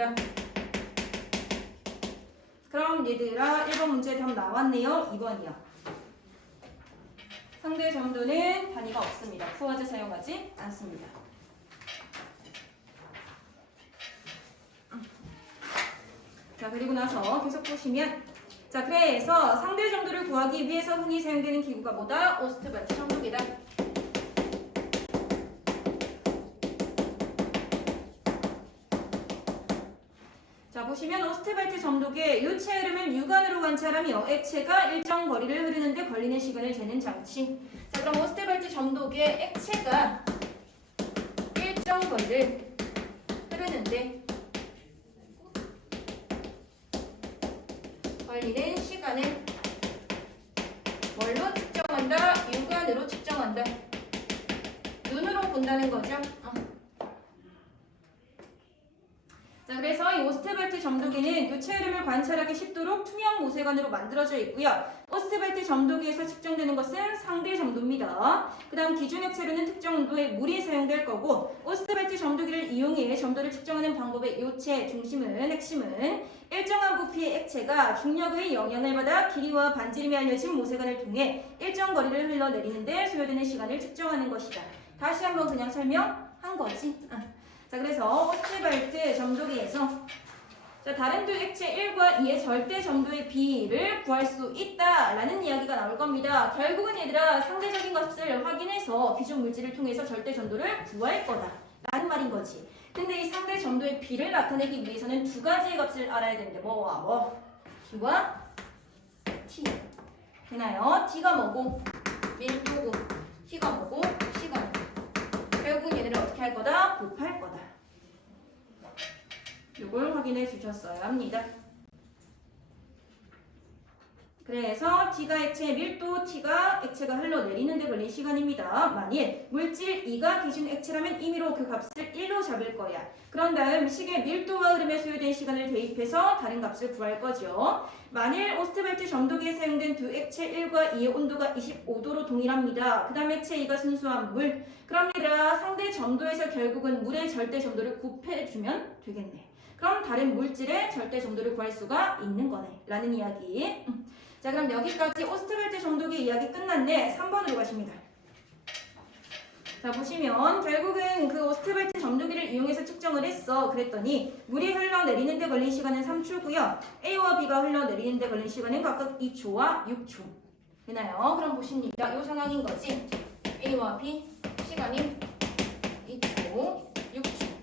됩니다. 그럼 얘들아 1번 문제 답 나왔네요. 2번이요. 상대 점도는 단위가 없습니다. 푸어즈 사용하지 않습니다. 자, 그리고 나서 계속 보시면 자, 그래서 상대 점도를 구하기 위해서 흔히 사용되는 기구가 뭐다? 오스트벨트 점도기다. 자, 보시면 오스트벨트 점도기의 유체 흐름을 육안으로 관찰하며 액체가 일정 거리를 흐르는데 걸리는 시간을 재는 장치. 자, 그럼 오스트벨트 점도기의 액체가 일정 거리를 흐르는데 걸리는 시간을 뭘로 측정한다? 육안으로 측정한다. 눈으로 본다는 거죠. 자, 그래서 이 오스트벨트 점도기는 유체 흐름을 관찰하기 쉽도록 투명 모세관으로 만들어져 있고요. 오스트벨트 점도기에서 측정되는 것은 상대 점도입니다. 그 다음 기준 액체로는 특정 온도의 물이 사용될 거고, 오스트벨트 점도기를 이용해 점도를 측정하는 방법의 요체, 핵심은 일정한 부피의 액체가 중력의 영향을 받아 길이와 반지름이 알려진 모세관을 통해 일정 거리를 흘러내리는데 소요되는 시간을 측정하는 것이다. 다시 한번 그냥 설명한 거지. 자, 그래서 오스트벨트 점도기에서 자, 다른 두 액체 1과 2의 절대 점도의 비를 구할 수 있다라는 이야기가 나올 겁니다. 결국은 얘들아 상대적인 값을 확인해서 기준 물질을 통해서 절대 점도를 구할 거다라는 말인 거지. 근데 이 상대 점도의 비를 나타내기 위해서는 두 가지의 값을 알아야 되는데 뭐와 뭐? T와 T. 되나요? T가 뭐고? 밀도고. T가 뭐고? 시간이고. 결국은 얘네를 어떻게 할 거다? 곱할 거다. 이걸 확인해 주셨어야 합니다. 그래서 T가 액체의 밀도, T가 액체가 흘러내리는 데 걸린 시간입니다. 만일 물질 2가 기준 액체라면 임의로 그 값을 1로 잡을 거야. 그런 다음 식의 밀도와 흐름에 소요된 시간을 대입해서 다른 값을 구할 거죠. 만일 오스트벨트 점도기에 사용된 두 액체 1과 2의 온도가 25도로 동일합니다. 그 다음 액체 2가 순수한 물. 그럼 얘들아 상대 점도에서 결국은 물의 절대 점도를 곱해주면 되겠네. 그럼 다른 물질의 절대 점도를 구할 수가 있는 거네 라는 이야기. 자, 그럼 여기까지 오스트벨트 점도기 이야기 끝났네. 3번으로 가십니다. 자, 보시면 결국은 그 오스트벨트 점도기를 이용해서 측정을 했어. 그랬더니 물이 흘러내리는 데 걸린 시간은 3초고요. A와 B가 흘러내리는 데 걸린 시간은 각각 2초와 6초. 되나요? 그럼 보십니다. 이 상황인 거지. A와 B 시간이 2초, 6초.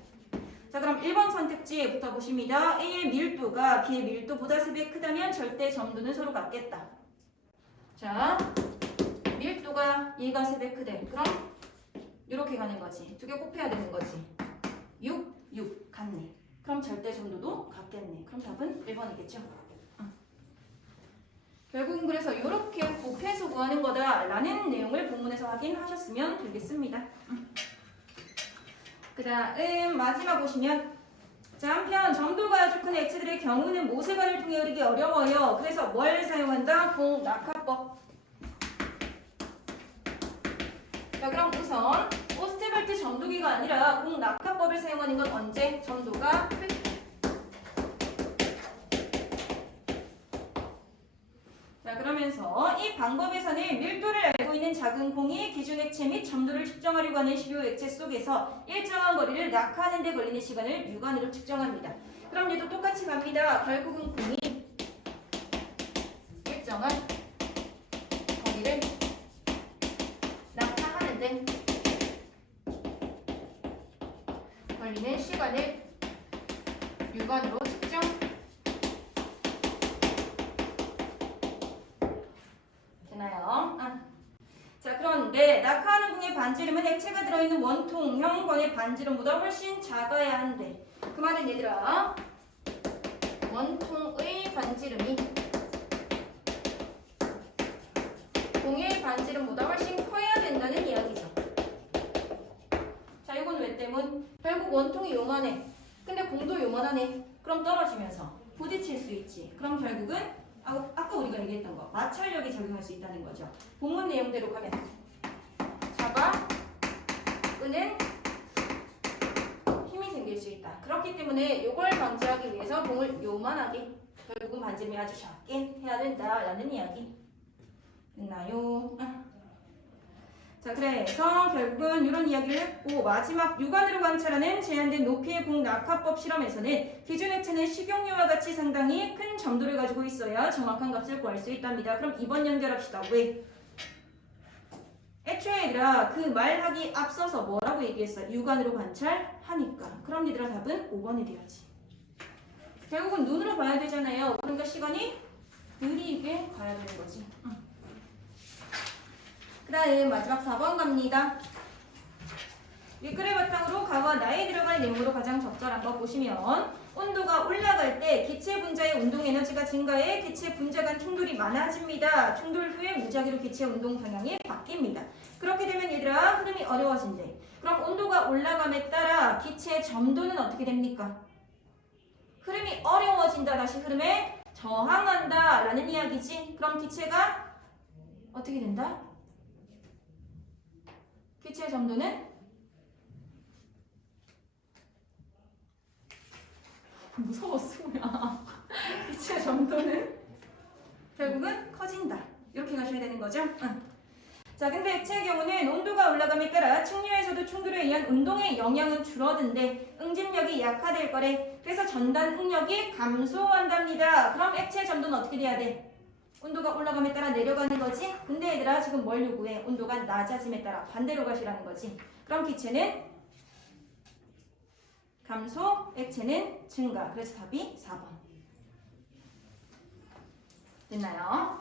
자, 그럼 1번 선택지부터 보십니다. A의 밀도가 B의 밀도보다 3배 크다면 절대 점도는 서로 같겠다. 자, 밀도가 얘가 3배 크대. 그럼 이렇게 가는 거지. 두 개 곱해야 되는 거지. 6 같네. 그럼 절대 점도도 같겠네. 그럼 답은 1번이겠죠. 결국은 그래서 이렇게 곱해서 구하는 거다라는 내용을 본문에서 확인하셨으면 되겠습니다. 그 다음 마지막 보시면 자, 한편 점도가 아주 큰 액체들의 경우는 모세관을 통해 흐르기 어려워요. 그래서 뭘 사용한다? 공낙하법. 자, 그럼 우선 오스트벨트 점도기가 아니라 공낙하법을 사용하는 건 언제? 점도가 클 때. 자, 그러면서 이 방법에서는 밀도를 알고 있는 작은 콩이 기준 액체 및 점도를 측정하려고 하는 시료 액체 속에서 일정한 거리를 낙하하는 데 걸리는 시간을 육안으로 측정합니다. 그럼 얘도 똑같이 갑니다. 결국은 콩이 일정한 거리를 낙하하는 데 걸리는 시간을 육안으로 측정. 되나요? 자, 그런데 낙하하는 공의 반지름은 액체가 들어있는 원통형 권의 반지름보다 훨씬 작아야 한대. 그 말은 얘들아 원통의 반지름이 공의 반지름보다 훨씬 커야 된다는 이야기죠. 자, 이건 왜 때문? 결국 원통이 요만해. 근데 공도 요만하네. 그럼 떨어지면서 부딪힐 수 있지. 그럼 결국은 아까 우리가 얘기했던 거 마찰력이 작용할 수 있다는 거죠. 본문 내용대로 가면 잡아 끄는 힘이 생길 수 있다. 그렇기 그렇기 때문에 이걸 방지하기 위해서 봉을 요만하게 결국은 반지름이 아주 작게 해야 된다라는 이야기. 됐나요? 자, 그래서 결국은 이런 이야기를 했고 마지막 육안으로 관찰하는 제한된 높이의 공 낙하법 실험에서는 기준 액체는 식용유와 같이 상당히 큰 점도를 가지고 있어야 정확한 값을 구할 수 있답니다. 그럼 2번 연결합시다. 왜? 애초에 얘들아 그 말하기 앞서서 뭐라고 얘기했어? 육안으로 관찰하니까. 그럼 얘들아 답은 5번이 돼야지. 결국은 눈으로 봐야 되잖아요. 그러니까 시간이 느리게 가야 되는 거지. 그 다음 마지막 4번 갑니다. 윗글을 바탕으로 가와 나에 들어갈 내용으로 가장 적절한 거 보시면 온도가 올라갈 때 기체 분자의 운동 에너지가 증가해 기체 분자 간 충돌이 많아집니다. 충돌 후에 무작위로 기체 운동 방향이 바뀝니다. 그렇게 되면 얘들아 흐름이 어려워진대. 그럼 온도가 올라감에 따라 기체의 점도는 어떻게 됩니까? 흐름이 어려워진다. 다시 흐름에 저항한다 라는 이야기지. 그럼 기체가 어떻게 된다? 기체의 점도는 무서워 수야. 기체의 점도는 결국은 커진다. 이렇게 가셔야 되는 거죠. 자, 근데 액체의 경우는 온도가 올라감에 따라 측류에서도 충돌에 의한 운동의 영향은 줄어든데 응집력이 약화될 거래. 그래서 전단 응력이 감소한답니다. 그럼 액체의 점도는 어떻게 돼야 돼? 온도가 올라감에 따라 내려가는 거지. 근데 얘들아 지금 뭘 요구해? 온도가 낮아짐에 따라 반대로 가시라는 거지. 그럼 기체는 감소, 액체는 증가. 그래서 답이 4번. 됐나요?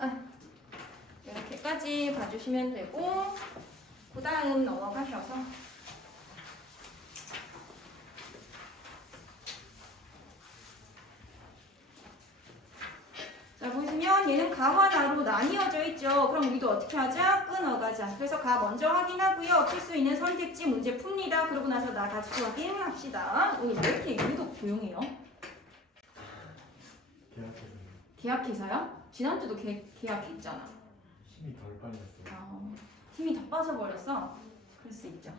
이렇게까지 봐주시면 되고 그 다음 넘어가셔서 자, 보시면 얘는 가와 나로 나뉘어져 있죠. 그럼 우리도 어떻게 하자? 끊어가자. 그래서 가 먼저 확인하고요. 풀 수 있는 선택지 문제 풉니다. 그러고 나서 나 같이 확인합시다. 왜 이렇게 유독 조용해요? 계약해서요? 지난주도 계약했잖아. 힘이 덜 빨렸어. 힘이 더 빠져버렸어? 그럴 수 있죠.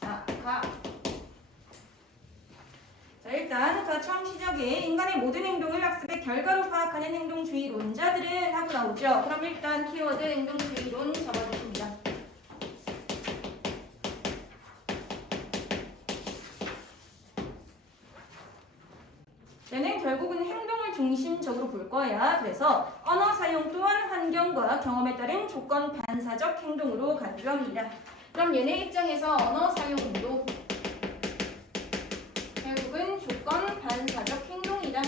자, 가. 자, 일단 가 처음 시작에 인간의 모든 행동을 학습의 결과로 파악하는 행동주의론자들은 하고 나오죠. 그럼 일단 키워드 행동주의론 적어주십니다. 얘는 결국은 행동을 중심적으로 볼 거야. 그래서 언어 사용 또한 환경과 경험에 따른 조건 반사적 행동으로 간주합니다. 그럼 얘네 입장에서 언어 사용도 결국은 조건 반사적 행동이다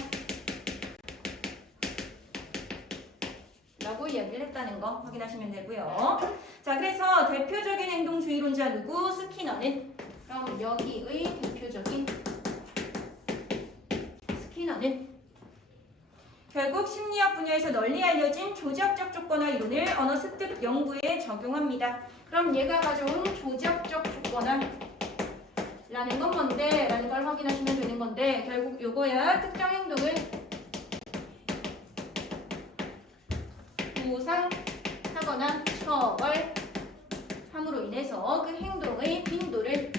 라고 이야기를 했다는 거 확인하시면 되고요. 자, 그래서 대표적인 행동주의론자 누구? 스키너는? 그럼 여기의 대표적인 스키너는 결국 심리학 분야에서 널리 알려진 조작적 조건화 이론을 언어 습득 연구에 적용합니다. 그럼 얘가 가져온 조작적 조건화 라는 건 뭔데? 라는 걸 확인하시면 되는 건데 결국 요거야. 특정 행동을 보상하거나 처벌함으로 인해서 그 행동의 빈도를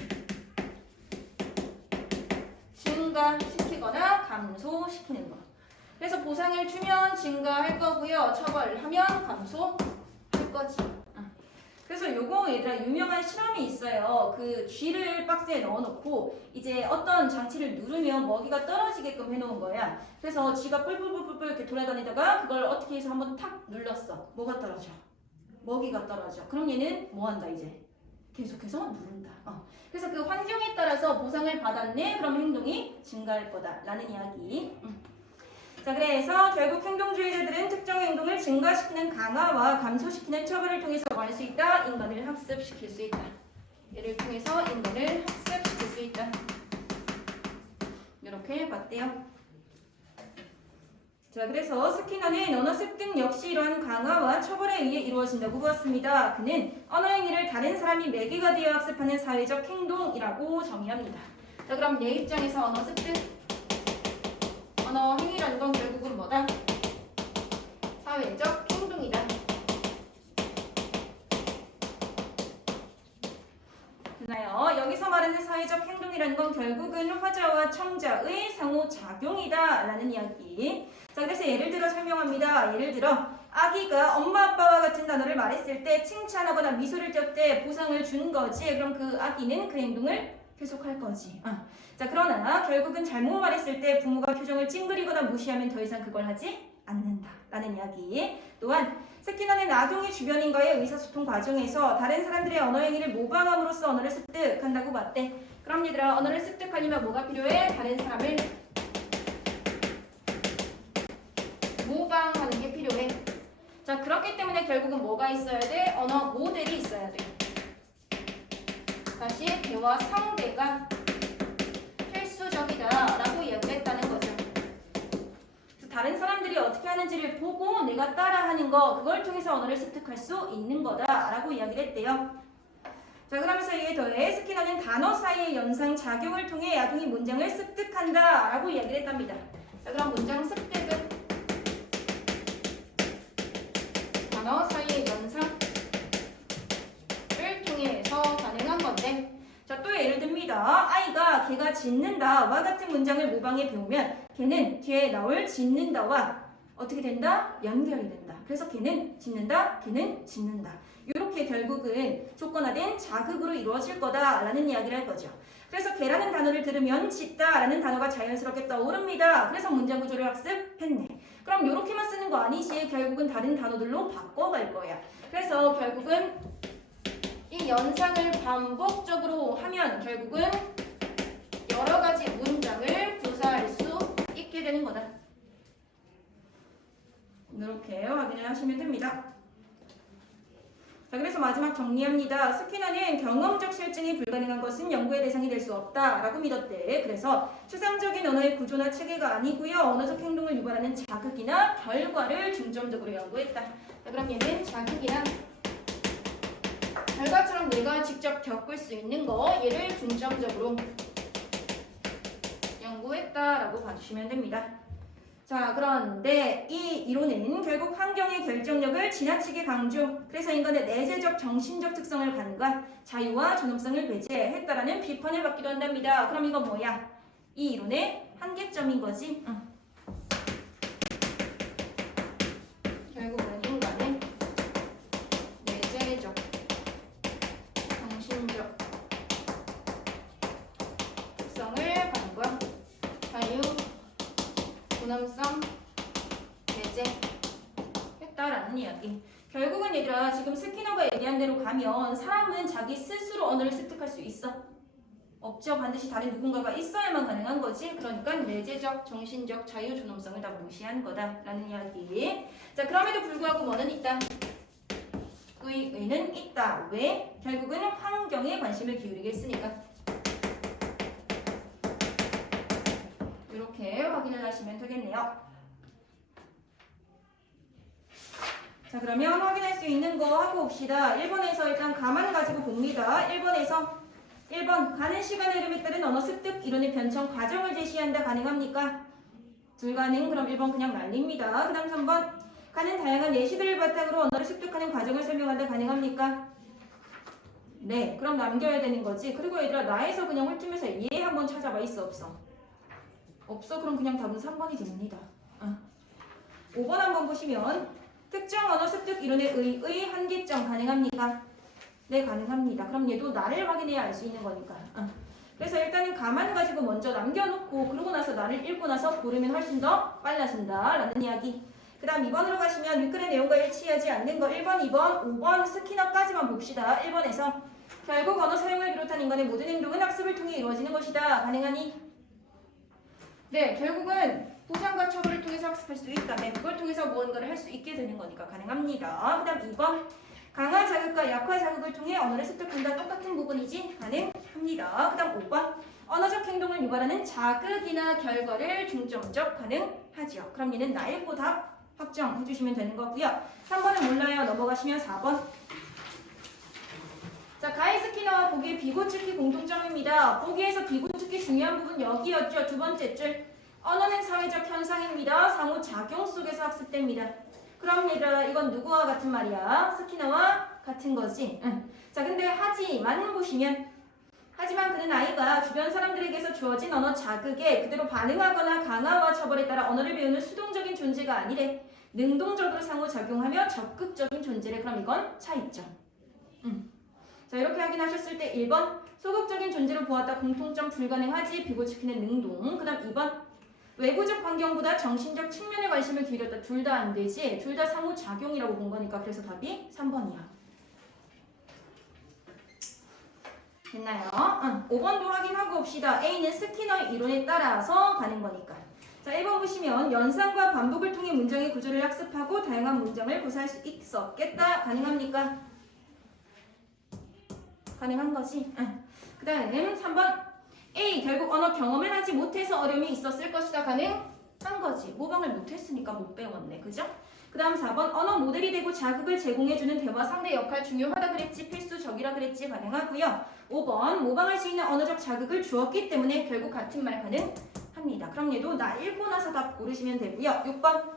증가시키거나 감소시키는 거. 그래서 보상을 주면 증가할 거고요. 처벌하면 감소할 거지. 그래서 요거 얘들아 유명한 실험이 있어요. 그 쥐를 박스에 넣어놓고 이제 어떤 장치를 누르면 먹이가 떨어지게끔 해놓은 거야. 그래서 쥐가 뿔뿔뿔뿔 이렇게 돌아다니다가 그걸 어떻게 해서 한번 탁 눌렀어. 뭐가 떨어져? 먹이가 떨어져. 그럼 얘는 뭐 한다 이제? 계속해서 누른다. 그래서 그 환경에 따라서 보상을 받았네. 그럼 행동이 증가할 거다라는 이야기. 자, 그래서 결국 행동주의자들은 특정 행동을 증가시키는 강화와 감소시키는 처벌을 통해서 뭐 할 수 있다? 인간을 학습시킬 수 있다. 얘를 통해서 인간을 학습시킬 수 있다. 이렇게 봤대요. 자, 그래서 스키너는 언어 습득 역시 이러한 강화와 처벌에 의해 이루어진다고 보았습니다. 그는 언어 행위를 다른 사람이 매개가 되어 학습하는 사회적 행동이라고 정의합니다. 자, 그럼 내 입장에서 언어 습득 언어 행위라는 건 결국은 뭐다? 사회적 행동이다. 됐나요? 여기서 말하는 사회적 행동이라는 건 결국은 화자와 청자의 상호작용이다라는 이야기. 자, 그래서 예를 들어 설명합니다. 예를 들어 아기가 엄마 아빠와 같은 단어를 말했을 때 칭찬하거나 미소를 띄었대 보상을 준 거지. 그럼 그 아기는 그 행동을 계속할 거지. 자, 그러나 결국은 잘못 말했을 때 부모가 표정을 찡그리거나 무시하면 더 이상 그걸 하지 않는다라는 이야기. 또한 스키너는 아동이 주변인과의 의사소통 과정에서 다른 사람들의 언어 행위를 모방함으로써 언어를 습득한다고 봤대. 그럼 얘들아, 언어를 습득하려면 뭐가 필요해? 다른 사람을 모방하는 게 필요해. 자, 그렇기 때문에 결국은 뭐가 있어야 돼? 언어 모델이 있어야 돼. 다시 대화 상대가 필수적이다 라고 이야기를 했다는 거죠. 다른 사람들이 어떻게 하는지를 보고 내가 따라하는 거, 그걸 통해서 언어를 습득할 수 있는 거다 라고 이야기를 했대요. 자, 그러면서 이에 더해 스키너는 단어 사이의 연상작용을 통해 아동이 문장을 습득한다 라고 이야기를 했답니다. 자, 그럼 문장 습득은 단어 사이의 연상을 통해서 가능한 건데, 자, 또 예를 듭니다. 아이가 걔가 짖는다와 같은 문장을 모방해 배우면 걔는 뒤에 나올 짖는다와 어떻게 된다? 연결이 된다. 그래서 걔는 짖는다, 걔는 짖는다. 이렇게 결국은 조건화된 자극으로 이루어질 거다라는 이야기를 할 거죠. 그래서 걔라는 단어를 들으면 짖다라는 단어가 자연스럽게 떠오릅니다. 그래서 문장 구조를 학습했네. 그럼 이렇게만 쓰는 거 아니지. 결국은 다른 단어들로 바꿔갈 거야. 그래서 결국은 이 연상을 반복적으로 하면 결국은 여러 가지 문장을 구사할 수 있게 되는 거다. 이렇게 확인을 하시면 됩니다. 자, 그래서 마지막 정리합니다. 스키너는 경험적 실증이 불가능한 것은 연구의 대상이 될 수 없다라고 믿었대. 그래서 추상적인 언어의 구조나 체계가 아니고요. 언어적 행동을 유발하는 자극이나 결과를 중점적으로 연구했다. 자, 그럼 얘는 자극이나 결과처럼 내가 직접 겪을 수 있는 거, 얘를 중점적으로 연구했다라고 봐주시면 됩니다. 자, 그런데 이 이론은 결국 환경의 결정력을 지나치게 강조, 그래서 인간의 내재적 정신적 특성을 간과 자유와 존엄성을 배제했다라는 비판을 받기도 한답니다. 그럼 이건 뭐야? 이 이론의 한계점인 거지. 결국은 인간의 내재적 정신적 특성을 간과 자유, 존엄성, 배제했다라는 이야기. 결국은 얘들아, 지금 스키너가 얘기한 대로 가면 사람은 자기 스스로 언어를 습득할 수 있어? 없죠. 반드시 다른 누군가가 있어야만 가능한 거지. 그러니까 내재적, 정신적, 자유, 존엄성을 다 무시한 거다라는 이야기. 자, 그럼에도 불구하고 뭐는 있다? 의는 있다. 왜? 결국은 환경에 관심을 기울이게 했으니까. 이렇게 확인을 하시면 되겠네요. 자, 그러면 확인할 수 있는 거 하고 봅시다. 1번에서 일단 가만 가지고 봅니다. 1번 가는 시간의 흐름에 따른 언어 습득 이론의 변천 과정을 제시한다. 가능합니까? 불가능. 그럼 1번 그냥 말립니다. 그 다음 3번 가는 다양한 예시들을 바탕으로 언어를 습득하는 과정을 설명한다. 가능합니까? 네, 그럼 남겨야 되는 거지. 그리고 얘들아, 나에서 그냥 훑으면서 얘 한번 찾아봐. 있어 없어? 없어. 그럼 그냥 답은 3번이 됩니다. 5번 한번 보시면 특정 언어 습득 이론의 의의 한계점 가능합니까? 네, 가능합니다. 그럼 얘도 나를 확인해야 알 수 있는 거니까. 그래서 일단은 가만 가지고 먼저 남겨놓고 그러고 나서 나를 읽고 나서 고르면 훨씬 더 빨라진다 라는 이야기. 그 다음 2번으로 가시면 윗글의 내용과 일치하지 않는 거 1번, 2번, 5번 스키너까지만 봅시다. 1번에서 결국 언어 사용을 비롯한 인간의 모든 행동은 학습을 통해 이루어지는 것이다. 가능하니? 네, 결국은 보상과 처벌을 통해서 학습할 수 있다면 그걸 통해서 무언가를 할 수 있게 되는 거니까 가능합니다. 그 다음 2번 강화 자극과 약화 자극을 통해 언어를 습득한다. 똑같은 부분이지? 가능합니다. 그 다음 5번 언어적 행동을 유발하는 자극이나 결과를 중점적 가능하죠. 그럼 얘는 나 읽고 답 확정해 주시면 되는 거고요. 3번은 몰라요. 넘어가시면 4번. 자, 가히 스키너와 보기의 비고측기 공통점입니다. 보기에서 비고측기 중요한 부분 여기였죠. 두 번째 줄. 언어는 사회적 현상입니다. 상호작용 속에서 학습됩니다. 그럼 얘들아, 이건 누구와 같은 말이야? 스키너와 같은 거지. 자, 근데 하지만 보시면 하지만 그는 아이가 주변 사람들에게서 주어진 언어 자극에 그대로 반응하거나 강화와 처벌에 따라 언어를 배우는 수동적인 존재가 아니래. 능동적으로 상호작용하며 적극적인 존재래. 그럼 이건 차이점. 자, 이렇게 확인하셨을 때 1번 소극적인 존재로 보았다. 공통점 불가능하지. 비고치키는 능동. 그 다음 2번 외부적 환경보다 정신적 측면에 관심을 기울였다. 둘 다 안 되지. 둘 다 상호작용이라고 본 거니까 그래서 답이 3번이야. 됐나요? 5번도 확인하고 봅시다. A는 스키너의 이론에 따라서 가는 거니까. 자, 1번 보시면 연상과 반복을 통해 문장의 구조를 학습하고 다양한 문장을 구사할 수 있었겠다. 가능합니까? 가능한 거지? 그 다음 3번 A. 결국 언어 경험을 하지 못해서 어려움이 있었을 것이다. 가능한 거지. 모방을 못했으니까 못 배웠네. 그죠? 그 다음 4번 언어 모델이 되고 자극을 제공해주는 대화 상대 역할 중요하다 그랬지. 필수적이라 그랬지. 가능하고요. 5번 모방할 수 있는 언어적 자극을 주었기 때문에 결국 같은 말 가능합니다. 그럼 얘도 나 읽고 나서 답 고르시면 되고요. 6번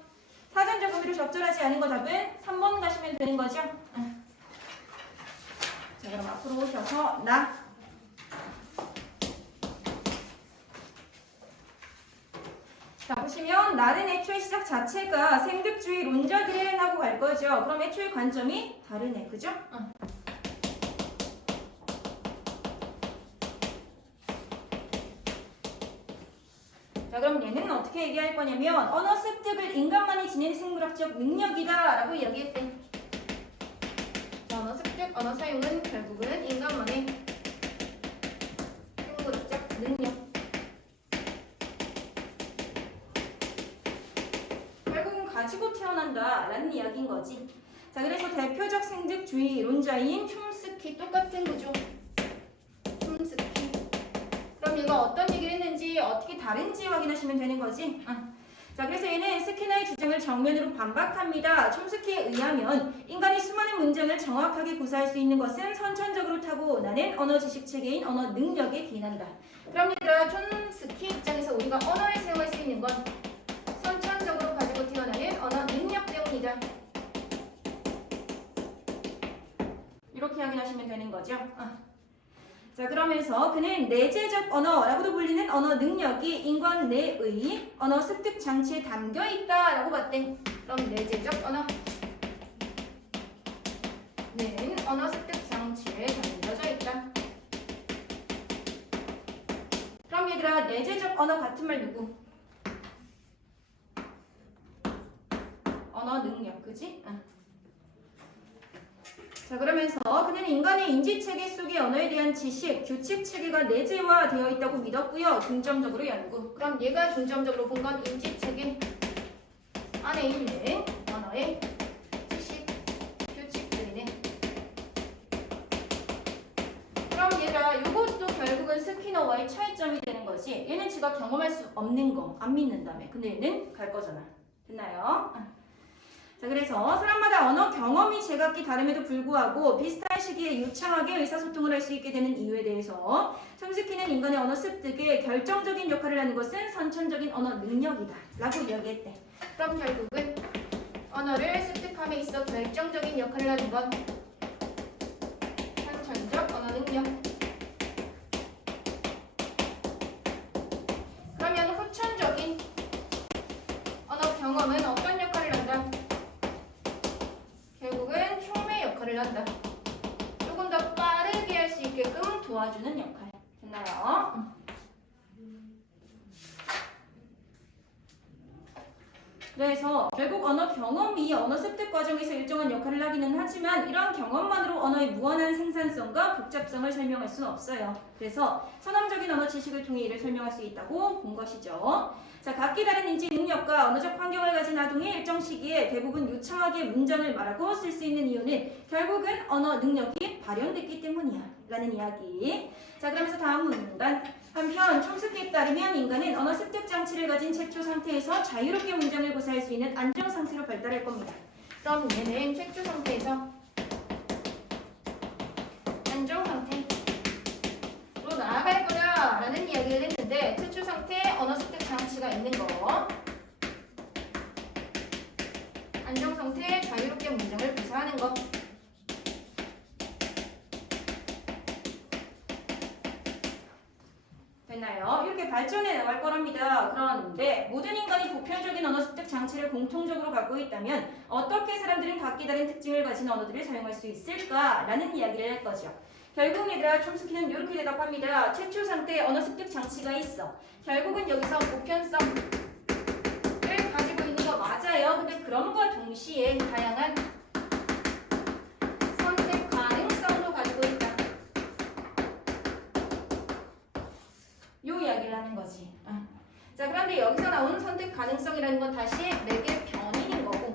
사전 적응비로 적절하지 않은 거 답은 3번 가시면 되는 거죠. 자, 그럼 앞으로 오셔서 나. 자, 보시면 나는 애초에 시작 자체가 생득주의 론자들은 하고 갈 거죠. 그럼 애초에 관점이 다르네. 그죠? 자, 그럼 얘는 어떻게 얘기할 거냐면 언어 습득을 인간만이 지닌 생물학적 능력이다 라고 이야기했대. 자, 언어 습득, 언어 사용은 결국은 인간만의 생물학적 능력. 결국은 가지고 태어난다 라는 이야기인 거지. 자, 그래서 대표적 생득주의 이론자인 촘스키 똑같은 구조. 촘스키. 그럼 얘가 어떤 얘기를 했는지 어떻게 다른지 확인하시면 되는 거지. 자, 그래서 얘는 스키너의 주장을 정면으로 반박합니다. 촘스키에 의하면 인간이 수많은 문장을 정확하게 구사할 수 있는 것은 선천적으로 타고나는 언어 지식 체계인 언어 능력에 기인한다. 그럼 얘들아, 촘스키 입장에서 우리가 언어를 사용할 수 있는 건 선천적으로 가지고 태어나는 언어 능력 때문이다. 이렇게 확인하시면 되는 거죠. 자, 그러면서 그는 내재적 언어라고도 불리는 언어 능력이 인간 내의 언어 습득 장치에 담겨 있다라고 봤대. 그럼 내재적 언어는 언어 습득 장치에 담겨져 있다. 그럼 얘들아, 내재적 언어 같은 말 누구? 언어 능력, 그지? 자, 그러면서 그는 인간의 인지체계 속의 언어에 대한 지식, 규칙체계가 내재화되어 있다고 믿었고요. 중점적으로 연구. 그럼 얘가 중점적으로 본 건 인지체계 안에 있는 언어의 지식, 규칙들이네. 그럼 얘가 이것도 결국은 스키너와의 차이점이 되는 거지. 얘는 지가 경험할 수 없는 거 안 믿는다며. 근데 얘는 갈 거잖아. 됐나요? 자, 그래서 사람마다 언어 경험이 제각기 다름에도 불구하고 비슷한 시기에 유창하게 의사소통을 할 수 있게 되는 이유에 대해서 촘스키는 인간의 언어 습득에 결정적인 역할을 하는 것은 선천적인 언어 능력이다 라고 이야기했대. 그럼 결국은 언어를 습득함에 있어 결정적인 역할을 하는 건 선천적 언어 능력. 그러면 후천적인 언어 경험은 어떤 역할을 한다? 결국은 촉매 역할을 한다. 조금 더 빠르게 할 수 있게끔 도와주는 역할. 됐나요? 그래서 결국 언어 경험이 언어 습득 과정에서 일정한 역할을 하기는 하지만 이런 경험만으로 언어의 무한한 생산성과 복잡성을 설명할 수는 없어요. 그래서 선험적인 언어 지식을 통해 이를 설명할 수 있다고 본 것이죠. 자, 각기 다른 인지 능력과 언어적 환경을 가진 아동이 일정 시기에 대부분 유창하게 문장을 말하고 쓸 수 있는 이유는 결국은 언어 능력이 발현됐기 때문이야 라는 이야기. 자, 그러면서 다음 문단. 한편 촘스키에 따르면 인간은 언어 습득 장치를 가진 최초 상태에서 자유롭게 문장을 구사할 수 있는 안정 상태로 발달할 겁니다. 그럼 얘는 최초 상태에서 안정 상태로 나아갈 거다라는 이야기를 했는데 최초 상태 언어 습득 장치가 있는 거, 안정 상태 자유롭게 문장을 구사하는 거. 됐나요? 이렇게 발전해 나갈 거랍니다. 그런데 모든 인간이 보편적인 언어 습득 장치를 공통적으로 갖고 있다면 어떻게 사람들은 각기 다른 특징을 가진 언어들을 사용할 수 있을까라는 이야기를 할 거죠. 결국 얘들아 촘스키는 이렇게 대답합니다. 최초 상태 언어 습득 장치가 있어. 결국은 여기서 보편성을 가지고 있는 거 맞아요. 근데 그럼과 동시에 다양한 선택 가능성도 가지고 있다. 요 이야기를 하는 거지. 자, 그런데 여기서 나오는 선택 가능성이라는 건 다시 매개 변인인 거고,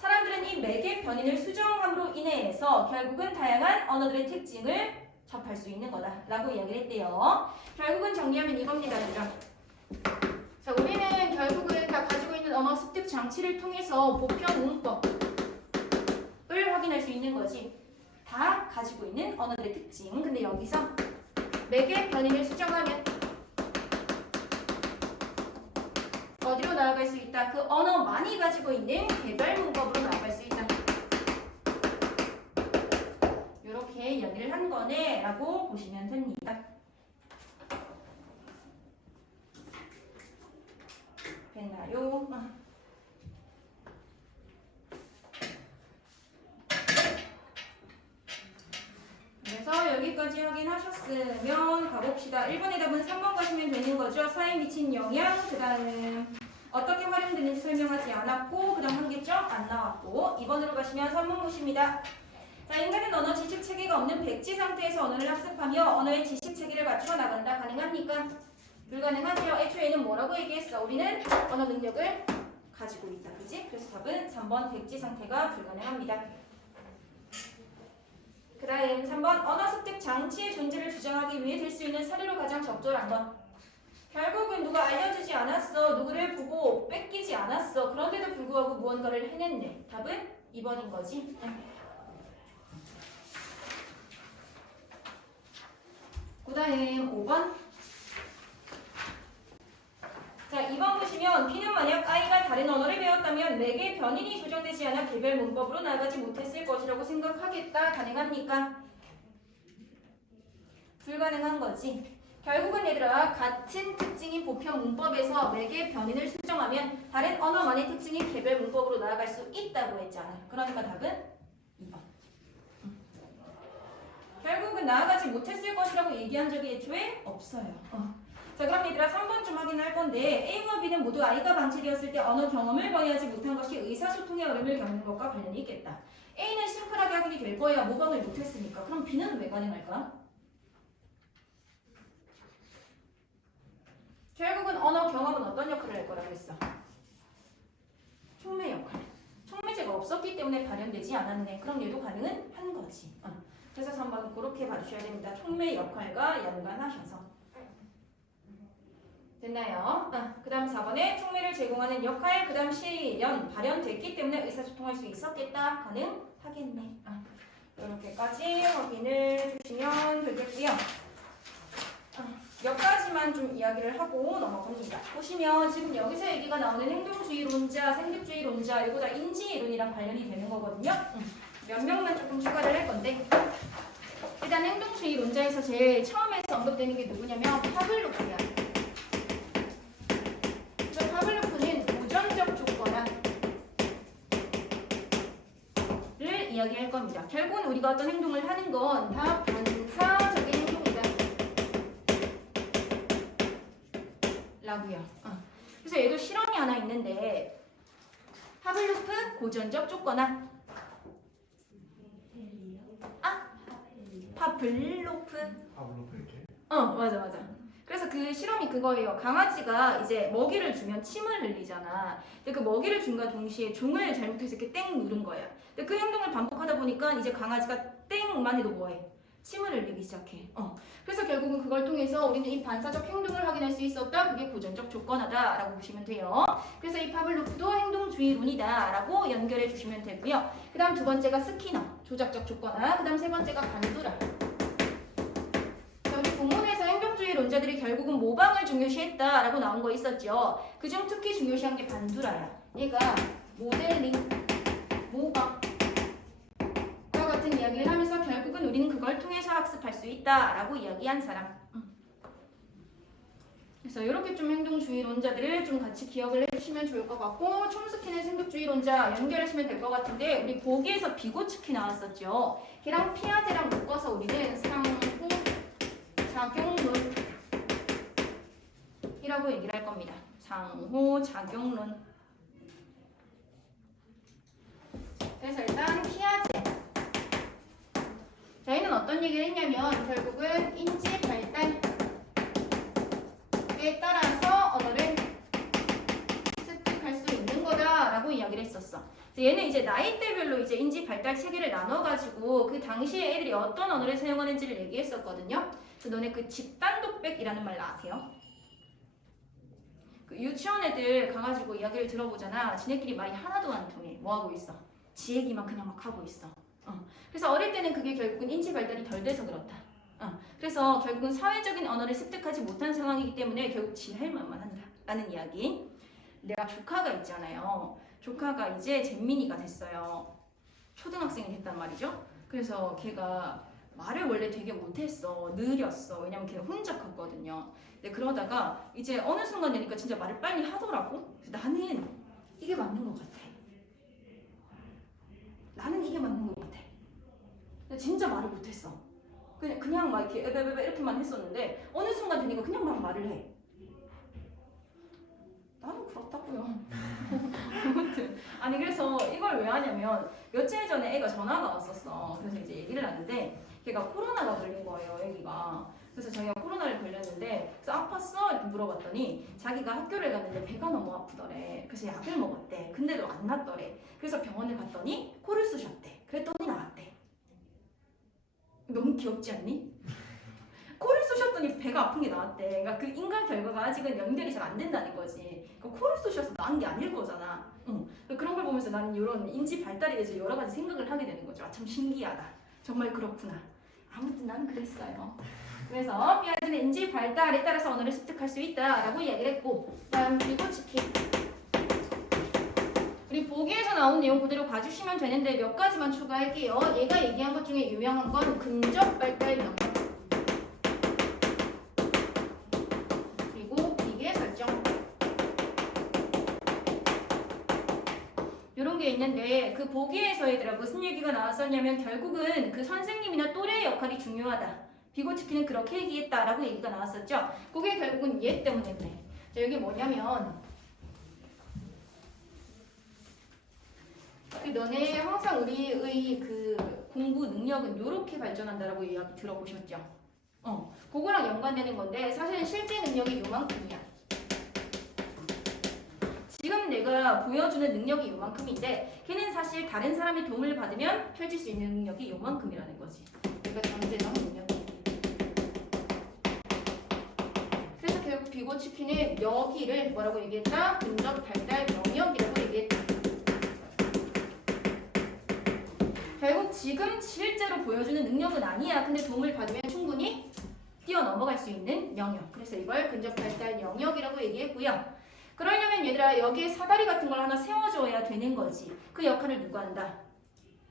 사람들은 이 매개 변인을 수정함으로 인해서 결국은 다양한 언어들의 특징을 접할 수 있는 거다라고 이야기를 했대요. 결국은 정리하면 이겁니다, 얘들아. 자, 우리는 결국은 다 가지고 있는 언어 습득 장치를 통해서 보편 문법을 확인할 수 있는 거지. 다 가지고 있는 언어들의 특징. 근데 여기서 매개 변인을 수정하면 어디로 나아갈 수 있다? 그 언어만이 가지고 있는 개별 문법으로 나아갈 수 있다. 이렇게 이야기를 한 거네 라고 보시면 됩니다. 됐나요? 그래서 여기까지 확인하셨으면 가봅시다. 1번의 답은 3번 가시면 되는 거죠. 사에 미친 영향, 그 다음 어떻게 활용되는지 설명하지 않았고, 그 다음 한 개점 안 나왔고, 2번으로 가시면 3번 보십니다. 자, 인간은 언어 지식 체계가 없는 백지 상태에서 언어를 학습하며 언어의 지식 체계를 갖추어 나간다. 가능합니까? 불가능하죠. 애초에는 뭐라고 얘기했어? 우리는 언어 능력을 가지고 있다. 그지? 그래서 답은 3번 백지 상태가 불가능합니다. 그 다음 3번 언어 습득 장치의 존재를 주장하기 위해 들 수 있는 사료로 가장 적절한 건 결국은 누가 알려주지 않았어. 누구를 보고 뺏기지 않았어. 그런데도 불구하고 무언가를 해냈네. 답은 2번인 거지. 그 다음 5번. 자, 2번 보시면 B는 만약 I가 다른 언어를 배웠다면 매개 변인이 조정되지 않아 개별 문법으로 나아가지 못했을 것이라고 생각하겠다. 가능합니까? 불가능한 거지. 결국은 얘들아 같은 특징인 보편 문법에서 매개 변인을 수정하면 다른 언어만의 특징인 개별 문법으로 나아갈 수 있다고 했잖아. 그러니까 답은 2번. 결국은 나아가지 못했을 것이라고 얘기한 적이 애초에 없어요. 자, 그럼 얘들아 3번 좀 확인할 건데 A와 B는 모두 I가 방치되었을 때 언어 경험을 거의하지 못한 것이 의사소통의 어려움을 겪는 것과 관련이 있겠다. A는 심플하게 확인이 될 거야. 모방을 못했으니까. 그럼 B는 왜 가능할까? 결국은 언어 경험은 어떤 역할을 할 거라고 했어? 촉매 역할. 촉매제가 없었기 때문에 발현되지 않았네. 그럼 얘도 가능은 한 거지. 그래서 3번은 그렇게 봐주셔야 됩니다. 촉매 역할과 연관하셔서. 됐나요? 그 다음 4번에 촉매를 제공하는 역할, 그 다음 실현, 발현됐기 때문에 의사소통할 수 있었겠다. 가능하겠네. 이렇게까지 확인을 주시면 되겠고요. 몇 가지만 좀 이야기를 하고 넘어갑니다. 보시면 지금 여기서 얘기가 나오는 행동주의론자, 생득주의론자 이거 다 인지이론이랑 관련이 되는 거거든요. 몇 명만 조금 추가를 할 건데 일단 행동주의론자에서 제일 처음에서 언급되는 게 누구냐면 파블로프야. 그래서 파블로프는 고전적 조건화를 이야기할 겁니다. 결국은 우리가 어떤 행동을 하는 건 다 반사적인 행동이다. 라고요. 그래서 얘도 실험이 하나 있는데 파블로프 고전적 조건화. 파블로프. 파블로프 이렇게? 맞아. 그래서 그 실험이 그거예요. 강아지가 이제 먹이를 주면 침을 흘리잖아. 근데 그 먹이를 준과 동시에 종을 잘못해서 이렇게 땡 누른 거야. 근데 그 행동을 반복하다 보니까 이제 강아지가 땡만 해도 뭐해? 침을 흘리기 시작해. 그래서 결국은 그걸 통해서 우리는 이 반사적 행동을 확인할 수 있었다. 그게 고전적 조건화다라고 보시면 돼요. 그래서 이 파블로프도 행동주의론이다라고 연결해 주시면 되고요. 그 다음 두 번째가 스키너, 조작적 조건화. 그 다음 세 번째가 반두라. 여기 본문에서 행동주의론자들이 결국은 모방을 중요시했다라고 나온 거 있었죠. 그중 특히 중요시한 게 반두라야. 얘가 모델링, 모방 같은 이야기를 하면서 결국은 우리는 그걸 뭘 통해서 학습할 수 있다라고 이야기한 사람. 그래서 이렇게 좀 행동주의론자들을 좀 같이 기억을 해주시면 좋을 것 같고, 촘스키는 생각주의론자 연결하시면 될 것 같은데, 우리 보기에서 비고츠키 나왔었죠. 걔랑 피아제랑 묶어서 우리는 상호작용론이라고 얘기를 할 겁니다. 상호작용론. 그래서 일단 피아제. 저희는 어떤 얘기를 했냐면 결국은 인지 발달에 따라서 언어를 습득할 수 있는 거다라고 이야기를 했었어. 얘는 이제 나이대별로 이제 인지 발달 체계를 나눠가지고 그 당시에 애들이 어떤 언어를 사용하는지를 얘기했었거든요. 그래서 너네 그 집단 독백이라는 말 아세요? 그 유치원 애들 가가지고 이야기를 들어보잖아. 지네끼리 말이 하나도 안 통해. 뭐 하고 있어? 지 얘기만 그냥 막 하고 있어. 그래서 어릴 때는 그게 결국은 인지 발달이 덜 돼서 그렇다. 그래서 결국은 사회적인 언어를 습득하지 못한 상황이기 때문에 결국 지 할 말만 한다 라는 이야기. 내가 조카가 있잖아요. 조카가 이제 잼민이가 됐어요. 초등학생이 됐단 말이죠. 그래서 걔가 말을 원래 되게 못했어. 느렸어. 왜냐면 걔가 혼자 컸거든요. 근데 그러다가 이제 어느 순간 되니까 진짜 말을 빨리 하더라고. 나는 이게 맞는 것 같아. 나는 이게 맞는 것 같아. 진짜 말을 못했어. 그냥 막 이렇게 에베베베 이렇게만 했었는데 어느 순간 되니까 그냥 막 말을 해. 나는 그렇다고요. 아무튼 아니 그래서 이걸 왜 하냐면 며칠 전에 애가 전화가 왔었어. 그래서 이제 얘기를 하는데 걔가 코로나가 걸린 거예요, 애기가. 그래서 자기가 코로나를 걸렸는데 그래서 아팠어? 이렇게 물어봤더니 자기가 학교를 갔는데 배가 너무 아프더래. 그래서 약을 먹었대. 근데도 안 낫더래. 그래서 병원을 갔더니 코를 쑤셨대. 그랬더니 나았대. 너무 귀엽지 않니? 코를 쑤셨더니 배가 아픈 게 나았대. 그러니까 그 인간 결과가 아직은 연결이 잘 안 된다는 거지. 그러니까 코를 쑤셔서 나은 게 아닐 거잖아. 그런 걸 보면서 나는 이런 인지 발달에 대해서 여러 가지 생각을 하게 되는 거죠. 아, 참 신기하다. 정말 그렇구나. 아무튼 난 그랬어요. 그래서 피아제는 인지 발달에 따라서 언어를 습득할 수 있다라고 이야기를 했고, 그다음 비고츠키. 우리 보기에서 나온 내용 그대로 봐주시면 되는데 몇 가지만 추가할게요. 얘가 얘기한 것 중에 유명한 건 근접 발달 명령. 그리고 비계 설정. 이런 게 있는데 그 보기에서 얘들아 무슨 얘기가 나왔었냐면 결국은 그 선생님이나 또래의 역할이 중요하다. 비고츠키는 그렇게 얘기했다라고 얘기가 나왔었죠. 그게 결국은 얘 때문에 그래. 자, 여기 뭐냐면 너네 항상 우리의 그 공부 능력은 이렇게 발전한다라고 이야기 들어보셨죠? 그거랑 연관되는 건데 사실은 실제 능력이 요만큼이야. 지금 내가 보여주는 능력이 요만큼인데 걔는 사실 다른 사람의 도움을 받으면 펼칠 수 있는 능력이 요만큼이라는 거지. 그러니까 잠재적 능력이. 그래서 결국 비고츠키는 여기를 뭐라고 얘기했다? 근접 발달 영역이라고 얘기했다. 결국 지금 실제로 보여주는 능력은 아니야. 근데 도움을 받으면 충분히 뛰어넘어갈 수 있는 영역. 그래서 이걸 근접 발달 영역이라고 얘기했고요. 그러려면 얘들아 여기에 사다리 같은 걸 하나 세워줘야 되는 거지. 그 역할을 누가 한다?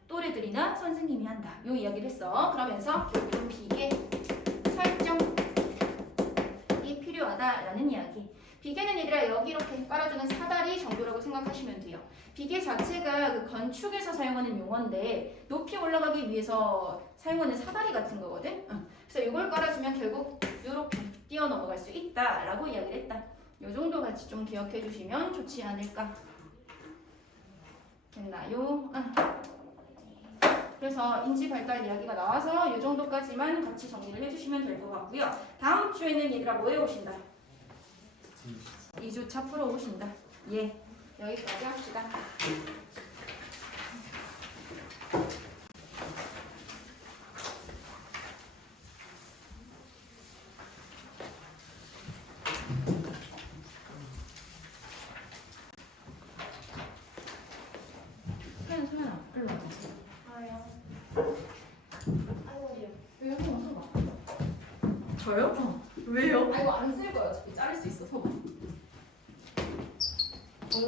또래들이나 선생님이 한다. 요 이야기를 했어. 그러면서 결국은 비계 설정이 필요하다라는 이야기. 비계는 얘들아 여기 이렇게 깔아주는 사다리 정도라고 생각하시면 돼요. 비계 자체가 그 건축에서 사용하는 용어인데 높이 올라가기 위해서 사용하는 사다리 같은 거거든. 그래서 이걸 깔아주면 결국 이렇게 뛰어넘어갈 수 있다라고 이야기를 했다. 요 정도 같이 좀 기억해 주시면 좋지 않을까. 됐나요? 그래서 인지 발달 이야기가 나와서 요 정도까지만 같이 정리를 해주시면 될 것 같고요. 다음 주에는 얘들아 뭐 해오신다? 2주차 풀어 오신다. 예, 여기까지 합시다. 소연아, 일로 와. 아요. 아이고요. 여기 와서 봐. 저요? 어. 왜요? 아 이거 안 쓸 거예요.